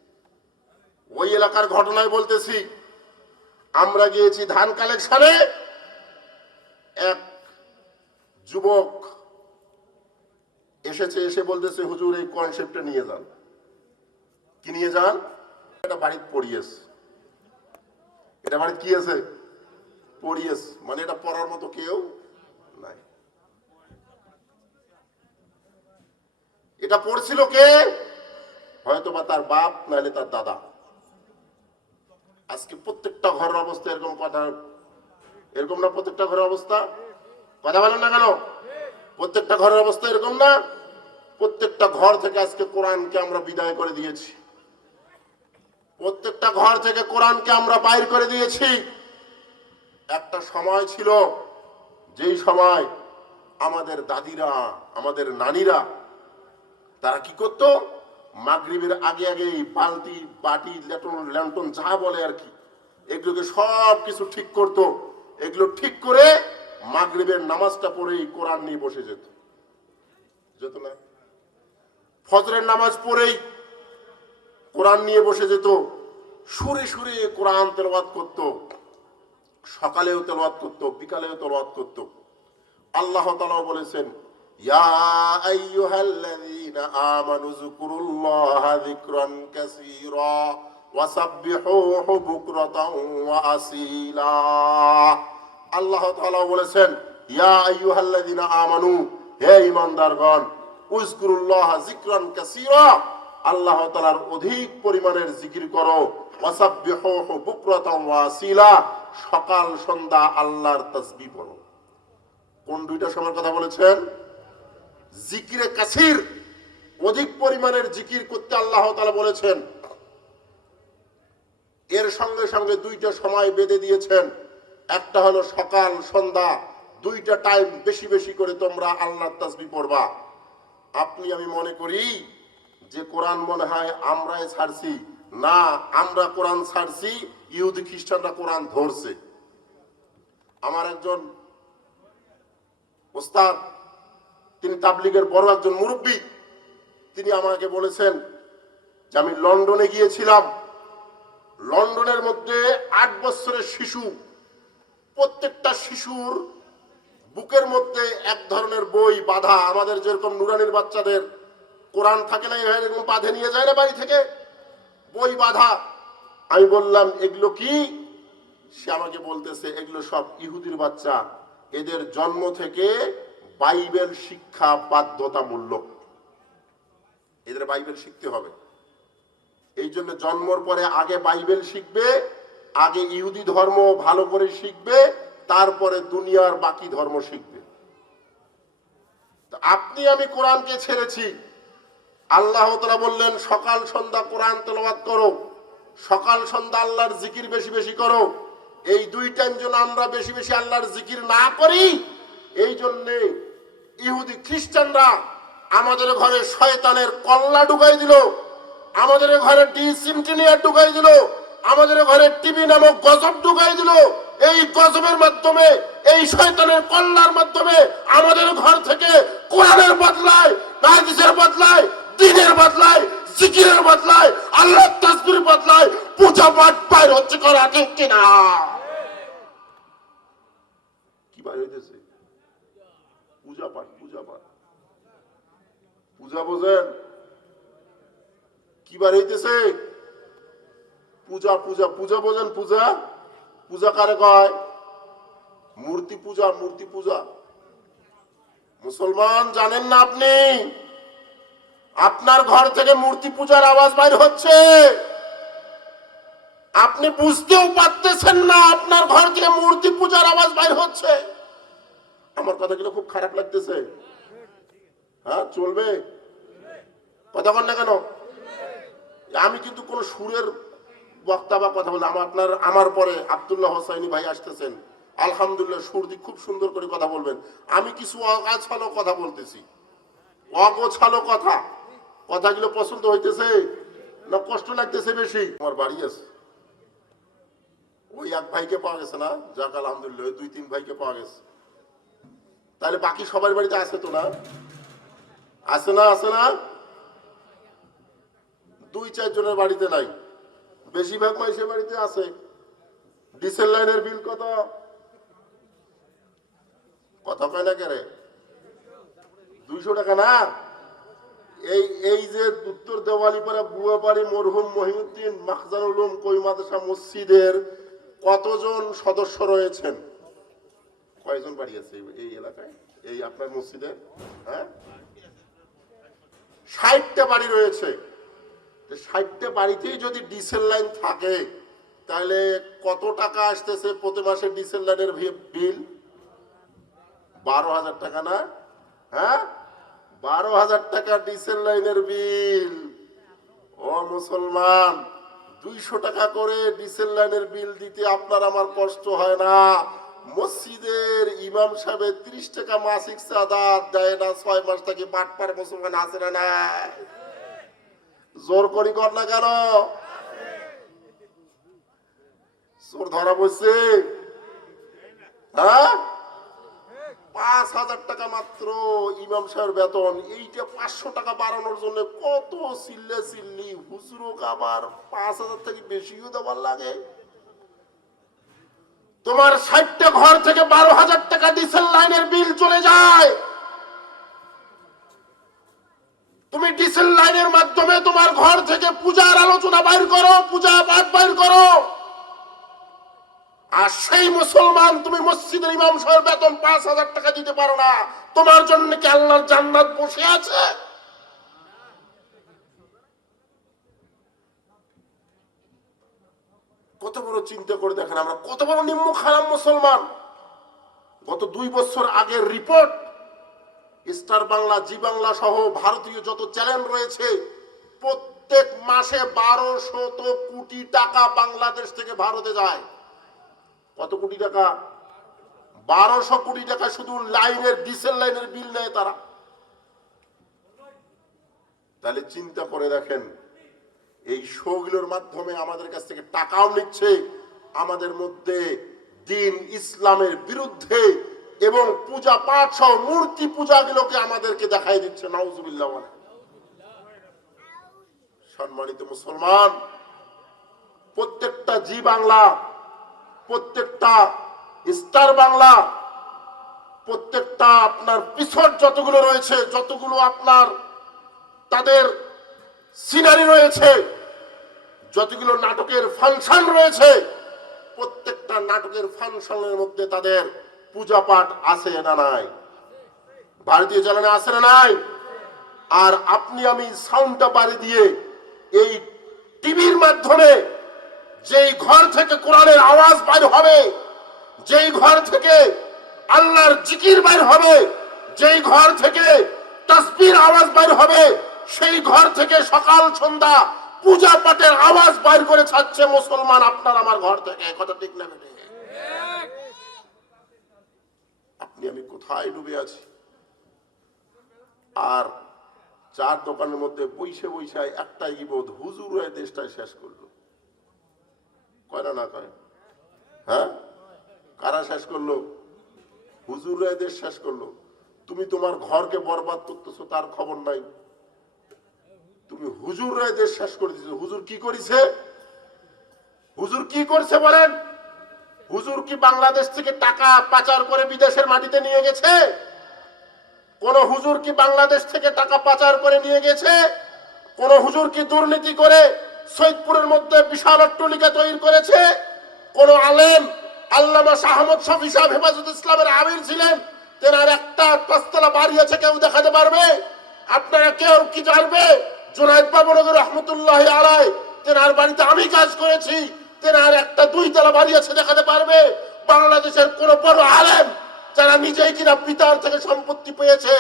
ওই এলাকার ঘটনায় বলতেছি, আমরা গিয়েছি ধান কালেকশনে, এক যুবক এসেছে, এসে বলতেছে, হুজুর এই কনসেপ্টটা নিয়ে যান। কি নিয়ে যান? এটা বাড়িতে পড়িয়েছে। এটা বাড়িতে কি আছে? পড়িয়েছে, মানে এটা পড়ার মতো কেউ নাই। এটা পড়ছিল কে? হয়তো বা তার বাপ, নাহলে তার দাদা। আজকে প্রত্যেকটা ঘরের অবস্থা এরকম। কথা এরকম না? প্রত্যেকটা ঘরের অবস্থা, কথা বলেন না কেন? প্রত্যেকটা ঘরের অবস্থা এরকম না? প্রত্যেকটা ঘর থেকে আজকে কোরআনকে আমরা বিদায় করে দিয়েছি। প্রত্যেকটা ঘর থেকে কোরআনকে আমরা বাইর করে দিয়েছি। একটা সময় ছিল, যেই সময় আমাদের দাদিরা, আমাদের নানীরা, তারা কি করতো? মাগরিবের আগে আগে বালতি, বাটি, ল্যান্টন যা বলে আর কি, এগুলোকে সব কিছু ঠিক করতো। এগুলো ঠিক করে মাগরিবের নামাজটা পড়েই কোরআন নিয়ে বসে যেত। যেত না? ফজরের নামাজ পড়েই কোরআন নিয়ে বসে যেত, সুরে সুরে কোরআন তেলাওয়াত করত। সকালেও তেলাওয়াত করত, বিকালেও তেলাওয়াত করত। আল্লাহ তাআলা বলেছেন, ইয়া আইয়ুহাল্লাযীনা আমানু যকুরুল্লাহা যিকরান কাসীরা ওয়াসাব্বিহুহু বুকরাতাও ওয়া আসীলা। আল্লাহ তাআলা বলেছেন, ইয়া আইয়ুহাল্লাযীনা আমানু, হে ঈমানদারগণ, উযকুরুল্লাহা যিকরান কাসীরা, আল্লাহ তাআলার অধিক পরিমাণের জিকির করো, ওয়াসাব্বিহুহু বুকরাতাও ওয়া আসীলা, সকাল সন্ধ্যা আল্লাহর তাসবিহ পড়ো। কোন দুইটা সময়ের কথা বলেছেন? জিকিরে কাসির, অধিক পরিমাণের জিকির করতে আল্লাহ তাআলা বলেছেন। এর সঙ্গে সঙ্গে দুইটা সময় বেঁধে দিয়েছেন, একটা হলো সকাল সন্ধ্যা, দুইটা টাইম বেশি বেশি করে তোমরা আল্লাহর তাসবিহ পড়বা। আপনি আমি মনে করি যে কোরআন মনে হয় আমরাই ছাড়ছি। না, আমরা কোরআন ছাড়ছি, ইহুদি খ্রিস্টানরা কোরআন ধরছে। আমার একজন ওস্তাদ, তিনি তাবলিগের বড় একজন মুরব্বী, তিনি আমাকে বলেছেন যে আমি লন্ডনে গিয়েছিলাম, লন্ডনের মধ্যে 8 বছরের শিশু, প্রত্যেকটা শিশুর বুকের মধ্যে এক ধরনের বই বাঁধা, আমাদের যেরকম নুরানির বাচ্চাদের কোরআন থাকে না, এরকম বাঁধে নিয়ে যায় না বাড়ি থেকে, বই বাঁধা। আমি বললাম, এগুলো কি? সে আমাকে বলতেছে, এগুলো সব ইহুদির বাচ্চা, এদের জন্ম থেকে বাইবেল শিক্ষা বাধ্যতামূলক, এদের বাইবেল শিখতে হবে। এই জন্য জন্মর পরে আগে বাইবেল শিখবে, আগে ইহুদি ধর্ম ভালো করে শিখবে, তারপরে দুনিয়ার বাকি ধর্ম শিখবে। আপনি আমি কোরআনকে ছেড়েছি। আল্লাহ তাআলা বললেন, সকাল সন্ধ্যা কোরআন তেলাওয়াত করো, সকাল সন্ধ্যা আল্লাহর জিকির বেশি বেশি করো। এই দুই টাইম যেন আমরা বেশি বেশি আল্লাহর জিকির না করি, এই জন্যে ইহুদি খ্রিস্টানরা আমাদের ঘরে শয়তানের কল্লা ঢুকাই দিল, আমাদের ঘরে ডিসইনটিনিয়া ঢুকাই দিল, আমাদের ঘরে টিভি নামক গজব ঢুকাই দিল। এই গজবের মাধ্যমে, এই শয়তানের কল্লার মাধ্যমে আমাদের ঘর থেকে কোরআনের বদলায়, হাদিসের বদলায়, দ্বীনের বদলায়, জিকিরের বদলায়, আল্লাহর তাসবির বদলায় পূজা পাঠ বাইর হচ্ছে। করা ঠিক কিনা? কি বাইর হইতেছে? পূজা পাঠ, পূজা পাঠ, পূজা বোঝেন? কি বার হইতেছে? পূজা, পূজা, পূজা বোঝেন? পূজা, পূজা কারে কয়? মূর্তি পূজা, মূর্তি পূজা। মুসলমান জানেন না আপনি? আপনার ঘর থেকে মূর্তি পূজার আওয়াজ বাইর হচ্ছে, আপনি বুঝতেও পারতেছেন না আপনার ঘর থেকে মূর্তি পূজার আওয়াজ বাইর হচ্ছে। আমার কথাগুলো খুব খারাপ লাগতেছে? হ্যাঁ, চলবে? কথা বল না কেন? আমি কিন্তু কোন সুরের বক্তা বা কথা বলি আমার পরে আব্দুল্লাহ হোসাইনি ভাই আসতেছেন, আলহামদুলিল্লাহ সুর দিয়ে খুব সুন্দর করে কথা বলবেন। আমি কিছু অগাছালো কথা বলতেছি, অগোছালো কথা। কথাগুলো পছন্দ হইতেছে না কষ্ট লাগতেছে বেশি? আমার বাড়ি আছে, ওই এক ভাইকে পাওয়া গেছে না? যাক আলহামদুলিল্লাহ, ওই 2-3 ভাইকে পাওয়া গেছে। তাহলে বাকি সবার বাড়িতে আছে তো না? আছে না? আছে না? 2-4 জনের বাড়িতে নাই, বেশিরভাগ মানুষের বাড়িতে আছে। ডিজেল লাইনের বিল কত? কথা কয় না কেরে? 200 টাকা না? এই যে উত্তর দেওয়ালিপাড়া বুয়াবাড়ি মরহুম মহিউদ্দিন মাখজানুল উলুম কই মাদ্রাসা মসজিদের কতজন সদস্য রয়েছেন? কয়জন বাড়ি আছে এই এলাকায়, এই আপনার মসজিদে? হ্যাঁ, 60টা বাড়ি রয়েছে। 60টা বাড়িতেই যদি ডিজেল লাইন থাকে তাহলে কত টাকা আসতেছে প্রতি মাসে ডিজেল লাইনের বিল? 12,000 টাকা না? হ্যাঁ, 12,000 টাকা ডিজেল লাইনের বিল। ও মুসলমান, 200 টাকা করে ডিজেল লাইনের বিল দিতে আপনার আমার কষ্ট হয় না? মসজিদের ইমাম সাহেব 30 টাকা মাসিক চাঁদা দেয় না? 6 মাস থেকে বাটপার মুসলমান আছে না নাই? জোর করি কর না কেন? চোর ধরা পড়ছে? হ্যাঁ, 5,000 টাকা মাত্র ইমাম সাহেবের বেতন। এইটা 500 টাকা বাড়ানোর জন্য কত চিল্লা চিল্লি, হুজুরক আবার 5,000 থেকে বেশিও দেওয়ার লাগে। তোমার 60টা ঘর থেকে 12,000 টাকা ডিজেল লাইনের বিল চলে যায়। তুমি ডিজেল লাইনের মাধ্যমে তোমার ঘর থেকে পূজার আলোচনা বাইর করো, পূজা পাঠ বাইর করো, আর সেই মুসলমান তুমি মসজিদের ইমাম সাহেবের বেতন 5,000 টাকা দিতে পারো না। তোমার জন্য কি আল্লাহর জান্নাত বসে আছে? কত বড় চিন্তা করে দেখেন আমরা কত বড় নিম্ন খারাপ মুসলমান। গত 2 বছর আগের রিপোর্ট, স্টার বাংলা, জি বাংলা সহ ভারতীয় যত চ্যানেল রয়েছে, প্রত্যেক মাসে 1200 কোটি টাকা বাংলাদেশ থেকে ভারতে যায়। কত কোটি টাকা? 1200 কোটি টাকা শুধু লাইনের, ডিজেল লাইনের বিল নেয় তারা। তাহলে চিন্তা করে দেখেন, এই শোগুলোর মাধ্যমে আমাদের কাছ থেকে টাকাও নিচ্ছে, আমাদের মধ্যে দিন ইসলামের বিরুদ্ধে এবং পূজা পাঠ সহ মূর্তি পূজাগুলোকে আমাদেরকে দেখাই দিচ্ছে। নাউজুবিল্লাহ। সম্মানিত মুসলমান, প্রত্যেকটা জি বাংলা, প্রত্যেকটা স্টার বাংলা, প্রত্যেকটা আপনার পিছর যতগুলো রয়েছে, যতগুলো আপনার তাদের সিনারি রয়েছে, যতগুলো নাটকের ফাংশন রয়েছে, প্রত্যেকটা নাটকের ফাংশনের মধ্যে তাদের পূজা পাঠ আছে না নাই? ভারতীয় চ্যানেলে আছে না নাই? আর আপনি আমি সাউন্ডটা বাড়ি দিয়ে এই টিভির মাধ্যমে যেই ঘর থেকে কোরআনের আওয়াজ বাইর হবে, যেই ঘর থেকে আল্লাহর জিকির বাইর হবে, যেই ঘর থেকে তাসবির আওয়াজ বাইর হবে, সেই ঘর থেকে সকাল সন্ধ্যা পূজা পাঠের আওয়াজ বাইর করে ছাড়ছে মুসলমান আপনার আমার ঘর থেকে। কথা ঠিক না? আপনি আমি কোথায় ডুবে আছি। আর চার দোকানের মধ্যে বইসে বইসে একটাই বোধ, হুজুর হয়ে দেশটাই শেষ করলো। কয় না কয়? হ্যাঁ, কারা শেষ করলো? হুজুর হয়ে দেশ শেষ করলো। তুমি তোমার ঘরকে বরবাদ করতেছো, তার খবর নাই। তুমি হুজুর হয়ে দেশ শেষ করে দিচ্ছ। হুজুর কি করেছে? হুজুর কি করছে বলেন? হুজুর কি বাংলাদেশ থেকে টাকা পাচার করে বিদেশের মাটিতে নিয়ে গেছে? কোন হুজুর কি বাংলাদেশ থেকে টাকা পাচার করে নিয়ে গেছে? কোন হুজুর কি দুর্নীতি করে সৈয়দপুরের মধ্যে বিশাল অট্টালিকা তৈরি করেছে? কোন আলেম, আল্লামা শাহ আহমদ শফি সাহেব হেফাজত ইসলামের আমির ছিলেন, তেনার একটা পাঁচতলা বাড়ি আছে, কেউ দেখাতে পারবে? আপনারা কেউ কি জানবে? জুনায়েদ বাবুনগর রহমতুল্লাহ আলাই, তেনার বাড়িতে আমি কাজ করেছি, তেনার একটা দুইতলা বাড়ি আছে, দেখাতে পারবে? বাংলাদেশের কোন বড় আলেম যারা নিজেই কিনা পিতার থেকে সম্পত্তি পেয়েছে,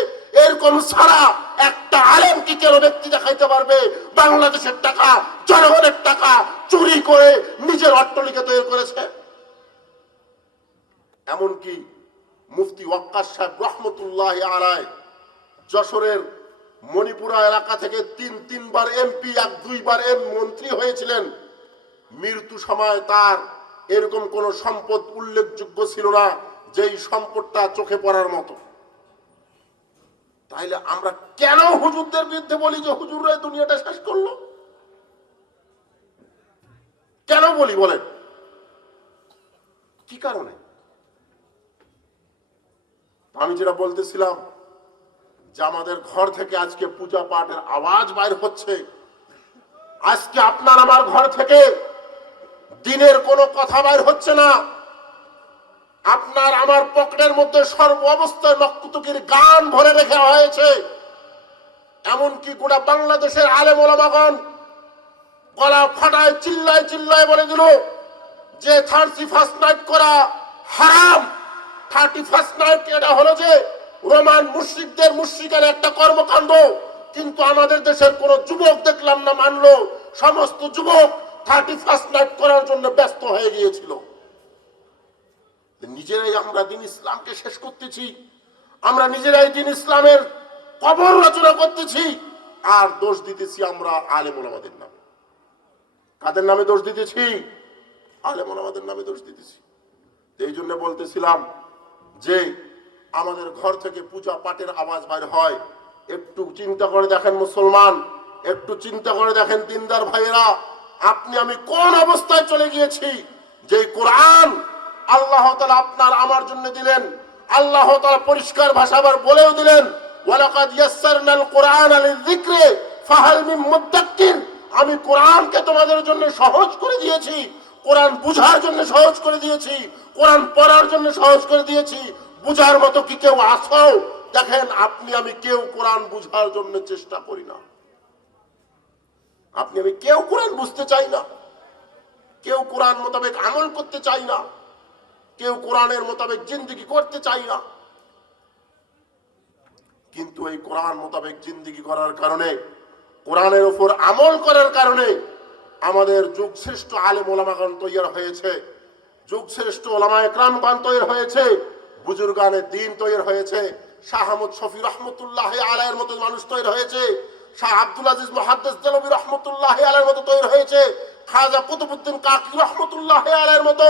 এরকম ছাড়া একটা আলেম কি কেন ব্যক্তি দেখাইতে পারবে বাংলাদেশের টাকা, জনগণের টাকা চুরি করে নিজের অট্টালিকা তৈরি করেছে? এমনকি মুফতি ওয়াক্কাস সাহেব রহমতুল্লাহ আলাইহি যশোরের মণিপুরা এলাকা থেকে তিনবার এমপি, দুইবার মন্ত্রী হয়েছিলেন। মৃত্যু সময় তার এরকম কোন সম্পদ উল্লেখযোগ্য ছিল না যেই সম্পদটা চোখে পড়ার মতো। তাইলে আমরা কেন হুজুরদের বিরুদ্ধে বলি যে হুজুররা দুনিয়াটা শেষ করলো? কেন বলি বলেন? কি কারণে? আমি যেটা বলতেছিলাম যে আমাদের ঘর থেকে আজকে পূজা পাঠের আওয়াজ বাইর হচ্ছে। আজকে আপনার আমার ঘর থেকে দিনের কোনো কথা বাইর হচ্ছে না। আপনার আমার পকেটের মধ্যে সর্ব অবস্থায় নক্কুতুকির গান ভরে রেখে হয়েছে। এমনকি গোটা বাংলাদেশের আলেম ওলামাগণ গলা ফাটায় চিল্লায় চিল্লায় বলে দিল যে 31st নাইট করা হারাম। 31st নাইট এটা হলো যে রোমান মুশরিকদের মুশরিকের একটা কর্মকাণ্ড। কিন্তু আমাদের দেশের কোন যুবক দেখলাম না মানলো। সমস্ত যুবক 31st নাইট করার জন্য ব্যস্ত হয়ে গিয়েছিল। নিজেরাই আমরা দিন ইসলামকে শেষ করতেছি, আমরা নিজেরাই দিন ইসলামের কবর রচনা করতেছি, আর দোষ দিতেছি আমরা আলেম ওলামাদের নামে। কাদের নামে দোষ দিতেছি? আলেম ওলামাদের নামে দোষ দিতেছি। এই জন্য বলতেছিলাম যে আমাদের ঘর থেকে পূজা পাঠের আওয়াজ বাইর হয়। একটু চিন্তা করে দেখেন মুসলমান, একটু চিন্তা করে দেখেন দিনদার ভাইয়েরা, আপনি আমি কোন অবস্থায় চলে গিয়েছি। যে কোরআন আল্লাহ তাআলা আপনার আমার জন্য দিলেন, আল্লাহ তাআলা পরিষ্কার ভাষা আবার বলেও দিলেন, ওয়ালাকাদ ইয়াসসারনাল কুরআনা লিযিকরি ফাহাল মিন মুদ্দাক্কির। আমি কোরআনকে তোমাদের জন্য সহজ করে দিয়েছি, কোরআন বুঝার জন্য সহজ করে দিয়েছি, কোরআন পড়ার জন্য সহজ করে দিয়েছি। বুঝার মতো কি কেউ আছো? দেখেন আপনি আমি কেউ কোরআন বুঝার জন্য চেষ্টা করি না। আপনি আমি কেউ কোরআন বুঝতে চাই না, কেউ কোরআন মোতাবেক আমল করতে চাই না, কেউ কোরআনের মোতাবেক জিন্দেগি করতে চাই না। কিন্তু এই কোরআন মোতাবেক জিন্দেগি করার কারণে, কোরআনের উপর আমল করার কারণে আমাদের যুগশ্রেষ্ঠ আলেম ওলামাগণ তৈরি হয়েছে, যুগশ্রেষ্ঠ ওলামায়ে কেরামগণ তৈরি হয়েছে, বুজুর্গানে দ্বীন তৈরি হয়েছে। শাহ আহমদ শফি রহমতুল্লাহ আলাইহির মতো মানুষ তৈরি হয়েছে, শাহ আব্দুল আজিজ মুহাদ্দিস দেলভী রহমতুল্লাহ আলাইহির মতো তৈরি হয়েছে, খাজা কুতুবউদ্দিন কাকি রহমতুল্লাহ আলাইহির মতো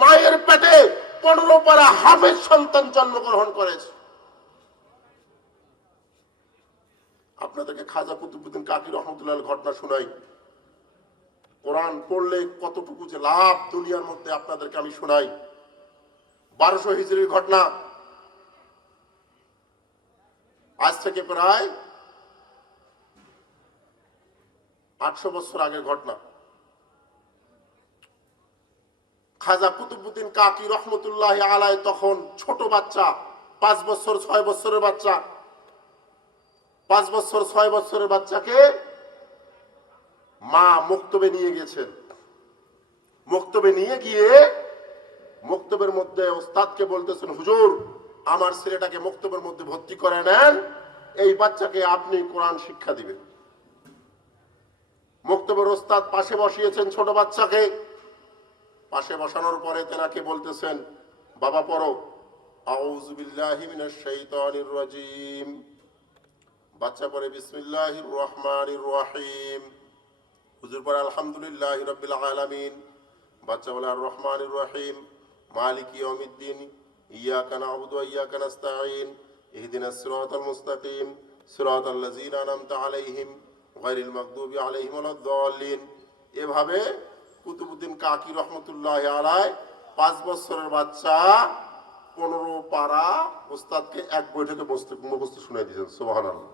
মায়ের পেটে 15 পারা হাফেজ সন্তান জন্মগ্রহণ করেছে। আপনাদেরকে খাজা কুতুবউদ্দিন কাকি রহমতুল্লাহর ঘটনা শোনাই। কোরআন পড়লে কতটুকু যে লাভ দুনিয়ার মধ্যে আপনাদেরকে আমি শোনাই। 1200 হিজরির ঘটনা, আজ থেকে প্রায় 800 বছর আগের ঘটনা। খাজা কুতুবউদ্দিন কাকি রহমতুল্লাহ আলাইহি তখন ছোট বাচ্চা, 5 বছর 6 বছরের বাচ্চা। 5 বছর 6 বছরের বাচ্চাকে মা মক্তবে নিয়ে গেছেন। মক্তবে নিয়ে গিয়ে মক্তবের মধ্যে ওস্তাদকে বলতেছেন, হুজুর আমার ছেলেটাকে মক্তবের মধ্যে ভর্তি করে নেন, এই বাচ্চাকে আপনি কোরআন শিক্ষা দিবেন। মক্তবের ওস্তাদ পাশে বসিয়েছেন ছোট বাচ্চাকে। পাশে বসানোর পরে তেনাকে বলতেছেন, বাবা পড়ো। আউযু বিল্লাহি মিনাশ শাইতানির রাজীম। বাচ্চা পড়ে বিসমিল্লাহির রহমানির রহিম। হুজুর পড়ে আলহামদুলিল্লাহি রাব্বিল আলামিন। বাচ্চা বলে আর রহমানির রহিম মালিকি ইয়াউমিদ্দিন ইয়াকা না'বুদু ওয়া ইয়াকা নাস্তাঈন ইহদিনাস সিরাতাল মুস্তাকিম সিরাতাল লাযিনা আন'আমতা আলাইহিম গায়রিল মাগদুবি আলাইহিম ওয়ালাদ-দাল্লিন। এভাবে কুতুবউদ্দিন কাকি রহমাতুল্লাহি আলাইহি 5 বছরের বাচ্চা 15 পারা ওস্তাদকে এক বৈঠকে মুখস্থ শুনাই দিয়েছেন। সুবহানাল্লাহ।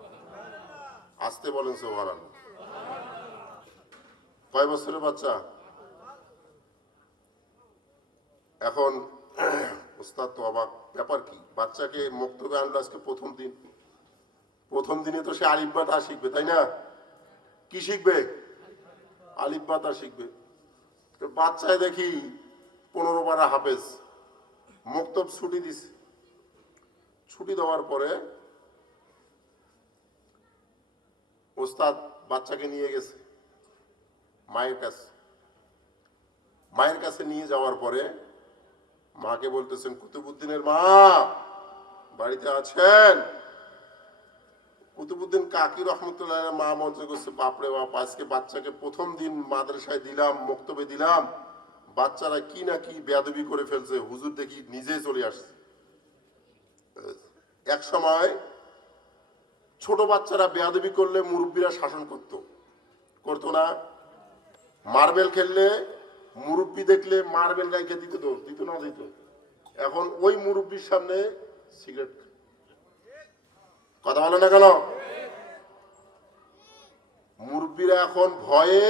আসতে বলেন সুবহানাল্লাহ। কয় বছরের বাচ্চা? এখন ওস্তাদ তো অবাক, ব্যাপার কি? বাচ্চাকে মক্তবে আনলো আজকে প্রথম দিনে তো সে আলিফ বা তা শিখবে, তাই না? কি শিখবে? আলিফ বা তা শিখবে। বাচ্চায় দেখি 15 পারা হাফেজ। মক্তব ছুটি দিছে। ছুটি দেওয়ার পরে ওস্তাদ বাচ্চাকে নিয়ে গেছে মায়ের কাছে নিয়ে যাওয়ার পরে মাকে বলতেছেন, কুতুবউদ্দিনের মা বাড়িতে আছেন? কুতুবউদ্দিন কাকি রহমতুল্লাহ মা মনে করছে, বাপরে বাপ, আজকে বাচ্চাকে প্রথম দিন মাদ্রাসায় দিলাম, মক্তবে দিলাম, বাচ্চারা কি না কি বেয়াদবি করে ফেলছে। হুজুর দেখি নিজেই চলে আসছে। এক সময় ছোট বাচ্চারা বেয়াদবি করলে মুরব্বীরা শাসন করতো না? মার্বেল খেললে মুরব্বী দেখলে মার্বেল গাইকে দিত না? এখন ওই মুরব্বীর সামনে সিগারেট। কথা বলে না কেন? মুরব্বীরা এখন ভয়ে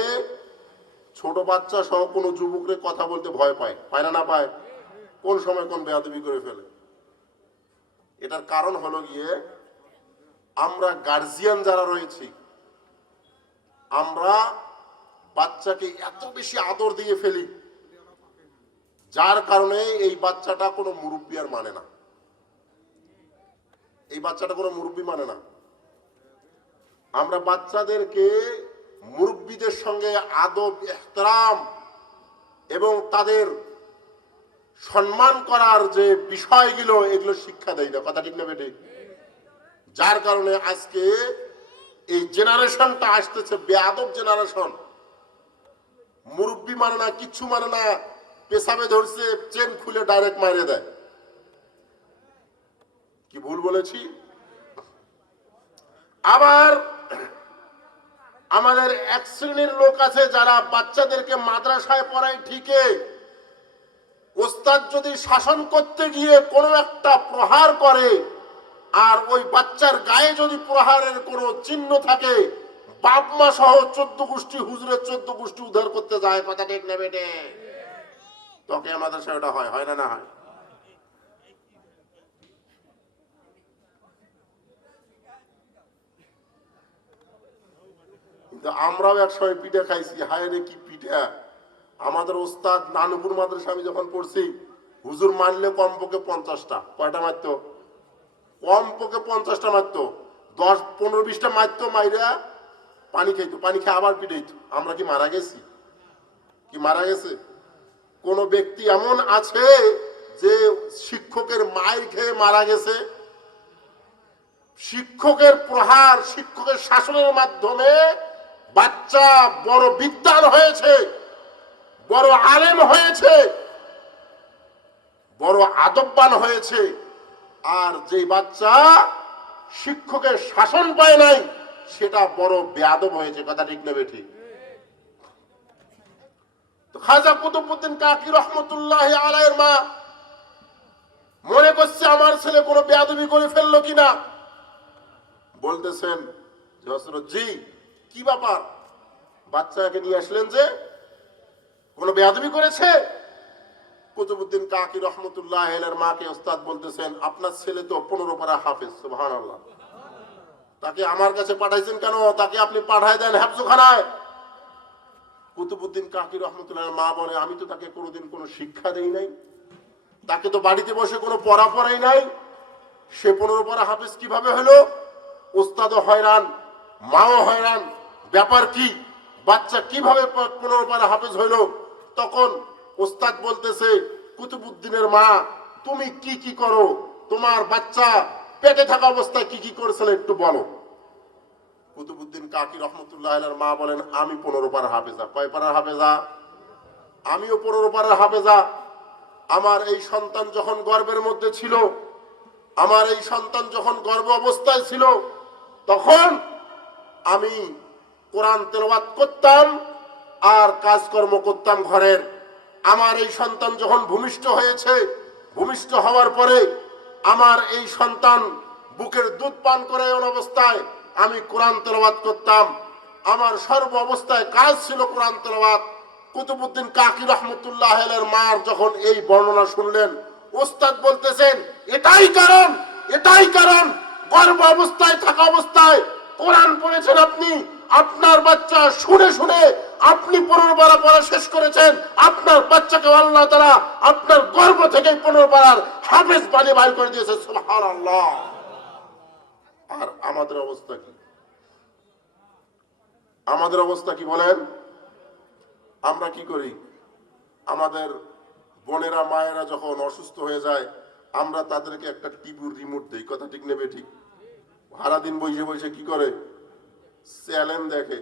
ছোট বাচ্চা সহ কোনো যুবকরে কথা বলতে ভয় পায় না পায়? কোন সময় কোন বেয়াদবি করে ফেলে। এটার কারণ হলো গিয়ে আমরা গার্জিয়ান যারা রয়েছি, আমরা বাচ্চাকে এত বেশি আদর দিয়ে ফেলি, যার কারণে এই বাচ্চাটা কোনো মুরব্বী আর মানে না। আমরা বাচ্চাদেরকে মুরব্বীদের সঙ্গে আদব, ইহতিরাম এবং তাদের সম্মান করার যে বিষয়গুলো, এগুলো শিক্ষা দেয় না। কথা ঠিক না বেটে? যার কারণে আজকে এই জেনারেশনটা আসতেছে বেয়াদব জেনারেশন। মুরব্বী মানে না, কিচ্ছু মানে না, পেশাবে ধরছে, চেন খুলে ডাইরেক্ট মারিয়ে দেয়। কি ভুল বলেছি? আবার আমাদের এক শ্রেণীর লোক আছে যারা বাচ্চাদেরকে মাদ্রাসায় পড়ায় ঠিকই, ওস্তাদ যদি শাসন করতে গিয়ে কোনো একটা প্রহার করে আর ওই বাচ্চার গায়ে যদি প্রহারের কোনো চিহ্ন থাকে, বাপ মা সহ 14 গোষ্ঠী, হুজুরের 14 গোষ্ঠী উদ্ধার করতে যায়। কথা ঠিক না বেটে? তোকে আমাদের সেটা হয় না হয়? কিন্তু আমরাও একসময় পিঠা খাইছি। হায় রে কি পিঠা! আমাদের ওস্তাদ নানুপুর মাদ্রাসা আমি যখন পড়ছি, হুজুর মারলে কমপক্ষে 50টা। কয়টা মারতো? কমপক্ষে 50টা মারতো। 10, 15, 20টা মারতো, মাইরা পানি খাইতো, পানি খেয়ে আবার পিটাইতো। আমরা কি মারা গেছি? মারা গেছে? কোন ব্যক্তি এমন আছে যে শিক্ষকের মায়ের খেয়ে মারা গেছে? শিক্ষকের প্রহার, শিক্ষকের শাসনের মাধ্যমে বাচ্চা বড় বিদ্বান হয়েছে, বড় আলেম হয়েছে, বড় আদববান হয়েছে। আর যে বাচ্চা শিক্ষকের শাসন পায় নাই, সেটা বড় বেয়াদব হয়েছে। কথা ঠিক না বেঠিক? খাজা কুতুবউদ্দিন কাকি রহমতুল্লাহি আলাইহির মা মনে করছে আমার ছেলে কোনো বেয়াদবি করে ফেললো কিনা। বলতেছেন, হযরত জি, কি ব্যাপার? বাচ্চাকে নিয়ে আসলেন যে, কোনো বেয়াদবি করেছে? কুতুবউদ্দিন কাকি রহমতুল্লাহি আলাইহির মাকে ওস্তাদ বলতেছেন, আপনার ছেলে তো 15 পারা হাফেজ। সুবহানাল্লাহ। তাকে আমার কাছে পাঠাইছেন কেন? তাকে আপনি পাঠায় দেন হেফজখানায়। কুতুবউদ্দিন কাকি রহমতুল্লাহ মা বলে, আমি তো তাকে কোনোদিন কোনো শিক্ষা দেই নাই, তাকে তো বাড়িতে বসে কোনো পড়া পড়াই নাই, সে 15 পারা হাফেজ কিভাবে হলো? ওস্তাদও হয়রান, মাও হয়রান, ব্যাপার কি? বাচ্চা কিভাবে 15 পারা হাফেজ হইল? তখন ওস্তাদ বলতেছে, কুতুবউদ্দিনের মা, তুমি কি করো? তোমার বাচ্চা পেটে থাকা অবস্থায় কি কি করেছিল একটু বলো। কুতুবউদ্দিন কাকি রহমতুল্লাহ আলাইহির মা বলেন, আমি 15 পারা হাফেজা। কয় পারা হাফেজা? আমিও 15 পারা হাফেজা। আমার এই সন্তান যখন গর্ভের মধ্যে ছিল, আমার এই সন্তান যখন গর্ভ অবস্থায় ছিল, তখন আমি কোরআন তেলাওয়াত করতাম আর কাজকর্ম করতাম ঘরের। আমার এই সন্তান যখন ভূমিষ্ঠ হয়েছে, ভূমিষ্ঠ হওয়ার পরে আমার এই সন্তান বুকের দুধ পান করে এমন অবস্থায় আমি কোরআন তেলাওয়াত করতাম। আমার সর্ব অবস্থায় কাজ ছিল কোরআন তেলাওয়াত। কুতুবউদ্দিন কাকি রহমতুল্লাহ আলাইহির মার যখন এই বর্ণনা শুনলেন, ওস্তাদ বলতেছেন, এটাই কারণ গর্ভ অবস্থায় থাকা অবস্থায় কোরআন পড়েছেন আপনি, আপনার বাচ্চা শুনে শুনে আপনি 15 পারা পড়া শেষ করেছেন, আপনার বাচ্চাকে আল্লাহ তাআলা আপনার গর্ভ থেকে 15 পারার হাফেজ বানিয়ে বাইর করে দিয়েছে। সুবহানাল্লাহ। আর আমাদের অবস্থা কি? আমাদের অবস্থা কি বলেন? আমরা কি করি? আমাদের বোনেরা মায়েরা যখন অসুস্থ হয়ে যায়, আমরা তাদেরকে একটা টিভির রিমোট দেই। কথা ঠিক নেবে ঠিক? সারাদিন বসে বসে কি করে? চ্যালেঞ্জ দেখে।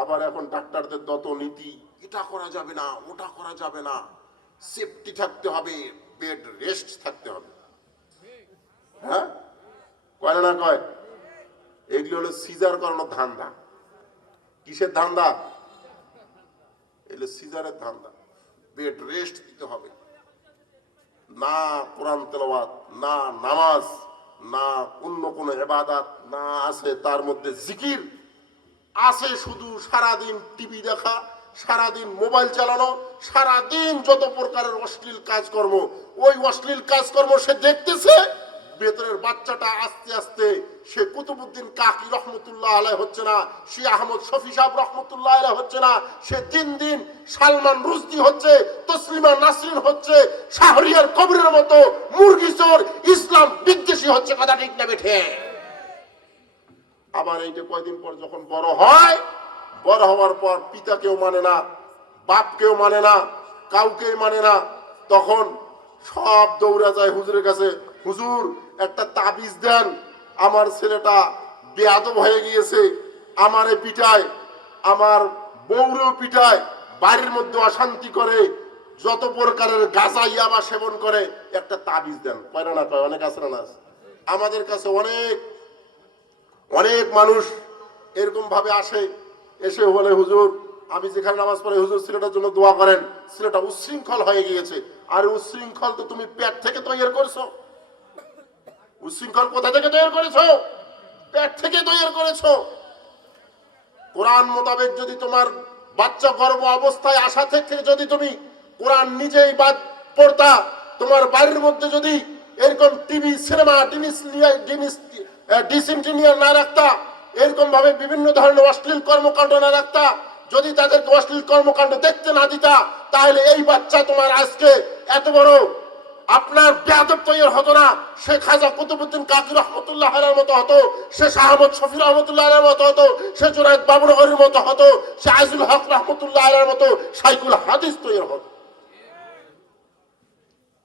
আবার এখন ডাক্তারদের যত নীতি, এটা করা যাবে না, ওটা করা যাবে না, সেফটি থাকতে হবে, বেড রেস্ট থাকতে হবে। হ্যাঁ, কয় না কয়? এগুলো হলো সিজার করানোর ধান্দা। কিসের ধান্দা? এগুলো সিজারের ধান্দা। বেড রেস্ট দিতে হবে না, কোরআন তেলাওয়াত না, নামাজ না, অন্য কোনো ইবাদত না, আছে তার মধ্যে জিকির আছে, শুধু সারাদিন টিভি দেখা, সারাদিন মোবাইল চালানো, সারাদিন যত প্রকারের অশ্লীল কাজকর্ম, ওই অশ্লীল কাজকর্ম সে দেখতেছে। ভেতরের বাচ্চাটা আস্তে আস্তে সে কুতুবউদ্দিন কাকি রহমতুল্লাহ আলাইহি হচ্ছে না, সে আহমদ শফি সাহেব রহমতুল্লাহ আলাইহি হচ্ছে না, সে দিন দিন সালমান রুশদি হচ্ছে, তসলিমা নাসরিন হচ্ছে, শাহরিয়ার কবিরের মতো মুরগি চোর ইসলাম বিদ্বেষী হচ্ছে। কথা ঠিক না বেঠে? আবার এইটা কয়দিন পর যখন বড় হয়, বড় হওয়ার পর পিতাকেও মানে না, বাপকেও মানে না, কাউকেই মানে না, তখন সব দৌড়া যায় হুজুরের কাছে, হুজুর একটা তাবিজ দেন, আমার ছেলেটা বেয়াদব হয়ে গিয়েছে, আমারে পিটায়, আমার বউরেও পিটায়, বাড়ির মধ্যে অশান্তি করে, যত প্রকারের গাঁজা ইয়াবা সেবন করে, একটা তাবিজ দেন। কয় না কয়? অনেক আছে না? আমাদের কাছে অনেক মানুষ এরকম ভাবে আসে, এসে বলে, হুজুর আমি যেখানে নামাজ পড়ি, হুজুর ছেলেটার জন্য দোয়া করেন, ছেলেটা উচ্ছৃঙ্খল হয়ে গিয়েছে। আর উচ্ছৃঙ্খল তো তুমি পেট থেকে তৈরি করেছো। উচ্ছৃঙ্খল কোথা থেকে তৈরি করেছো? পেট থেকে তৈরি করেছো। কোরআন মোতাবেক যদি তোমার বাচ্চা গর্ভ অবস্থায় আসা থেকে যদি তুমি কোরআন নিজেই বাদ পড়তা, তোমার বাড়ির মধ্যে যদি এরকম টিভি, সিনেমা, ডিসইন্টিনিয়ার না রাখতা, এরকম ভাবে বিভিন্ন ধরনের অশ্লীল কর্মকাণ্ড না রাখতা, যদি তাদেরকে অশ্লীল কর্মকাণ্ড দেখতে না দিতা, তাহলে এই বাচ্চা তোমার আজকে এত বড় আপনার বেয়াদব তৈরি হতো না। সে খাজা কুতুবউদ্দিন কাকি রহমতুল্লাহ আলাইহির মতো হতো, সে শাহ আহমদ শফি রহমতুল্লাহ আলাইহির মতো হতো, সে জুনায়েদ বাবুনগরীর মতো হতো, সে আইজুল হক রহমতুল্লাহ আলাইহির মতো শাইখুল হাদিস তৈরি হতো।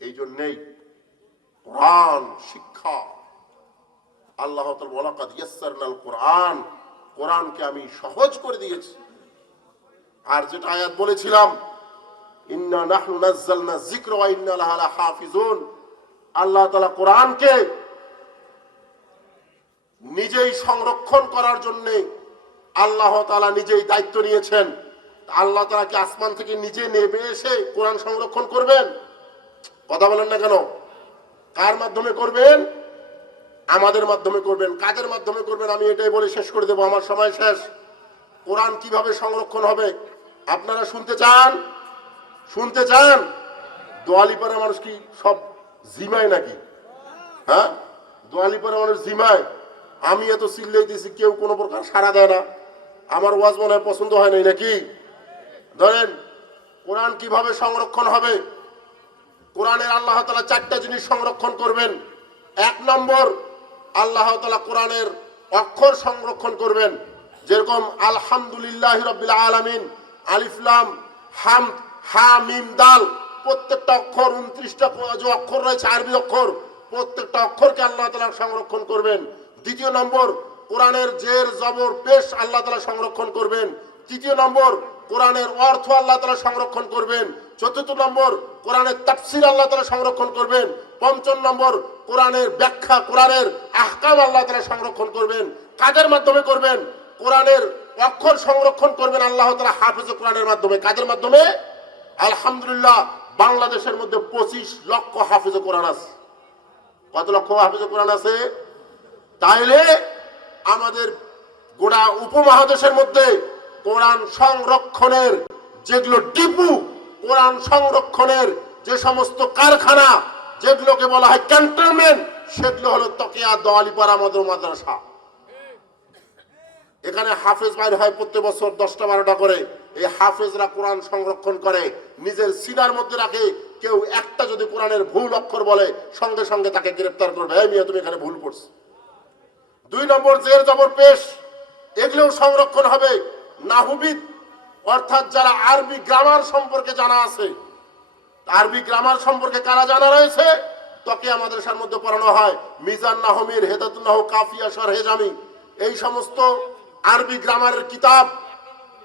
এই জন্যই কোরআন শিক্ষা, আল্লাহ তাআলা ওয়ালাকাদ ইয়াসসারনাল কোরআন, কোরআনকে আমি সহজ করে দিয়েছি। আর যেটা আয়াত বলেছিলাম, ইন্না নাহনু নাযালনা যিকরা ওয়া ইন্না লাহু লাহাফিজুন, আল্লাহ তাআলা কোরআনকে নিজেই সংরক্ষণ করার জন্য আল্লাহ তাআলা নিজেই দায়িত্ব নিয়েছেন। আল্লাহ তাআলা কি আসমান থেকে নিজে নেমে এসে কোরআন সংরক্ষণ করবেন? কথা বলেন না কেন? কার মাধ্যমে করবেন? আমাদের মাধ্যমে করবেন। কাদের মাধ্যমে করবেন? আমি এটাই বলে শেষ করে দেব, আমার সময় শেষ। কোরআন কিভাবে সংরক্ষণ হবে আপনারা শুনতে চান? শুনতে চান? দোয়ালিপাড়া মানুষ কি সব জিমায় নাকি? হ্যাঁ, দোয়ালিপাড়া মানুষ জিমায়? আমি এত চিল্লাইতেছি, কেউ কোনো প্রকার সাড়া দেয় না। আমার ওয়াজ মনে হয় পছন্দ হয় নাই নাকি? ধরেন, কোরআন কিভাবে সংরক্ষণ হবে? কোরআনের আল্লাহ তাআলা 4টা জিনিস সংরক্ষণ করবেন। 1 নম্বর, আল্লাহ তাআলা কোরআনের অক্ষর সংরক্ষণ করবেন। যেরকম আলহামদুলিল্লাহি রাব্বিল আলামিন, আলিফ লাম হা মিম দাল, প্রত্যেকটা অক্ষর 29টা যে অক্ষর রয়েছে আরবি অক্ষর, প্রত্যেকটা অক্ষরকে আল্লাহ তাআলা সংরক্ষণ করবেন। দ্বিতীয় নম্বর, কোরআনের জের জবর পেশ আল্লাহ তাআলা সংরক্ষণ করবেন। তৃতীয় নম্বর, কোরআনের অর্থ আল্লাহ তাআলা সংরক্ষণ করবেন। চতুর্থ নম্বর, কোরআনের তাফসীর আল্লাহ তাআলা সংরক্ষণ করবেন। পঞ্চম নম্বর, কোরআনের ব্যাখ্যা, কোরআনের আহকাম আল্লাহ তাআলা সংরক্ষণ করবেন। কাদের মাধ্যমে করবেন? কোরআনের অক্ষর সংরক্ষণ করবেন আল্লাহ তাআলা হাফেজ কোরআনের মাধ্যমে। কাদের মাধ্যমে? আলহামদুলিল্লাহ, বাংলাদেশের মধ্যে 25 লক্ষ হাফেজ কোরআন আছে। কত লক্ষ হাফেজ কোরআন আছে? তাইলে আমাদের গোটা উপমহাদেশের মধ্যে কোরআন সংরক্ষণের যেগুলো ডিপু, কোরআন সংরক্ষণের যে সমস্ত কারখানা, যেগুলোকে বলা হয় ক্যান্টনমেন্ট, সেগুলো হলো তকিয়া, দোয়ালিপাড়া মদর মাদ্রাসা। এখানে হাফেজ বাইর হয় প্রত্যেক বছর 10টা 12টা করে। এই হাফেজরা কোরআন সংরক্ষণ করে, নিজের সিনার মধ্যে রাখে। কেউ একটা যদি কোরআনের ভুল অক্ষর বলে, সঙ্গে সঙ্গে তাকে গ্রেফতার করবে, এই মিয়া তুমি এখানে ভুল করছো। 2 নম্বর, জের জবর পেশ, এগুলোও সংরক্ষণ হবে। নাহুবিদ অর্থাৎ যারা আরবি গ্রামার সম্পর্কে জানা আছে, আরবি গ্রামার সম্পর্কে কারা জানা রয়েছে, তকিয়া মাদ্রাসার মধ্যে পড়ানো হয়। মিজান নাহমির, হেদাতুন নাহু, কাফিয়া, শরহে জামি, এই সমস্ত আরবি গ্রামারের কিতাব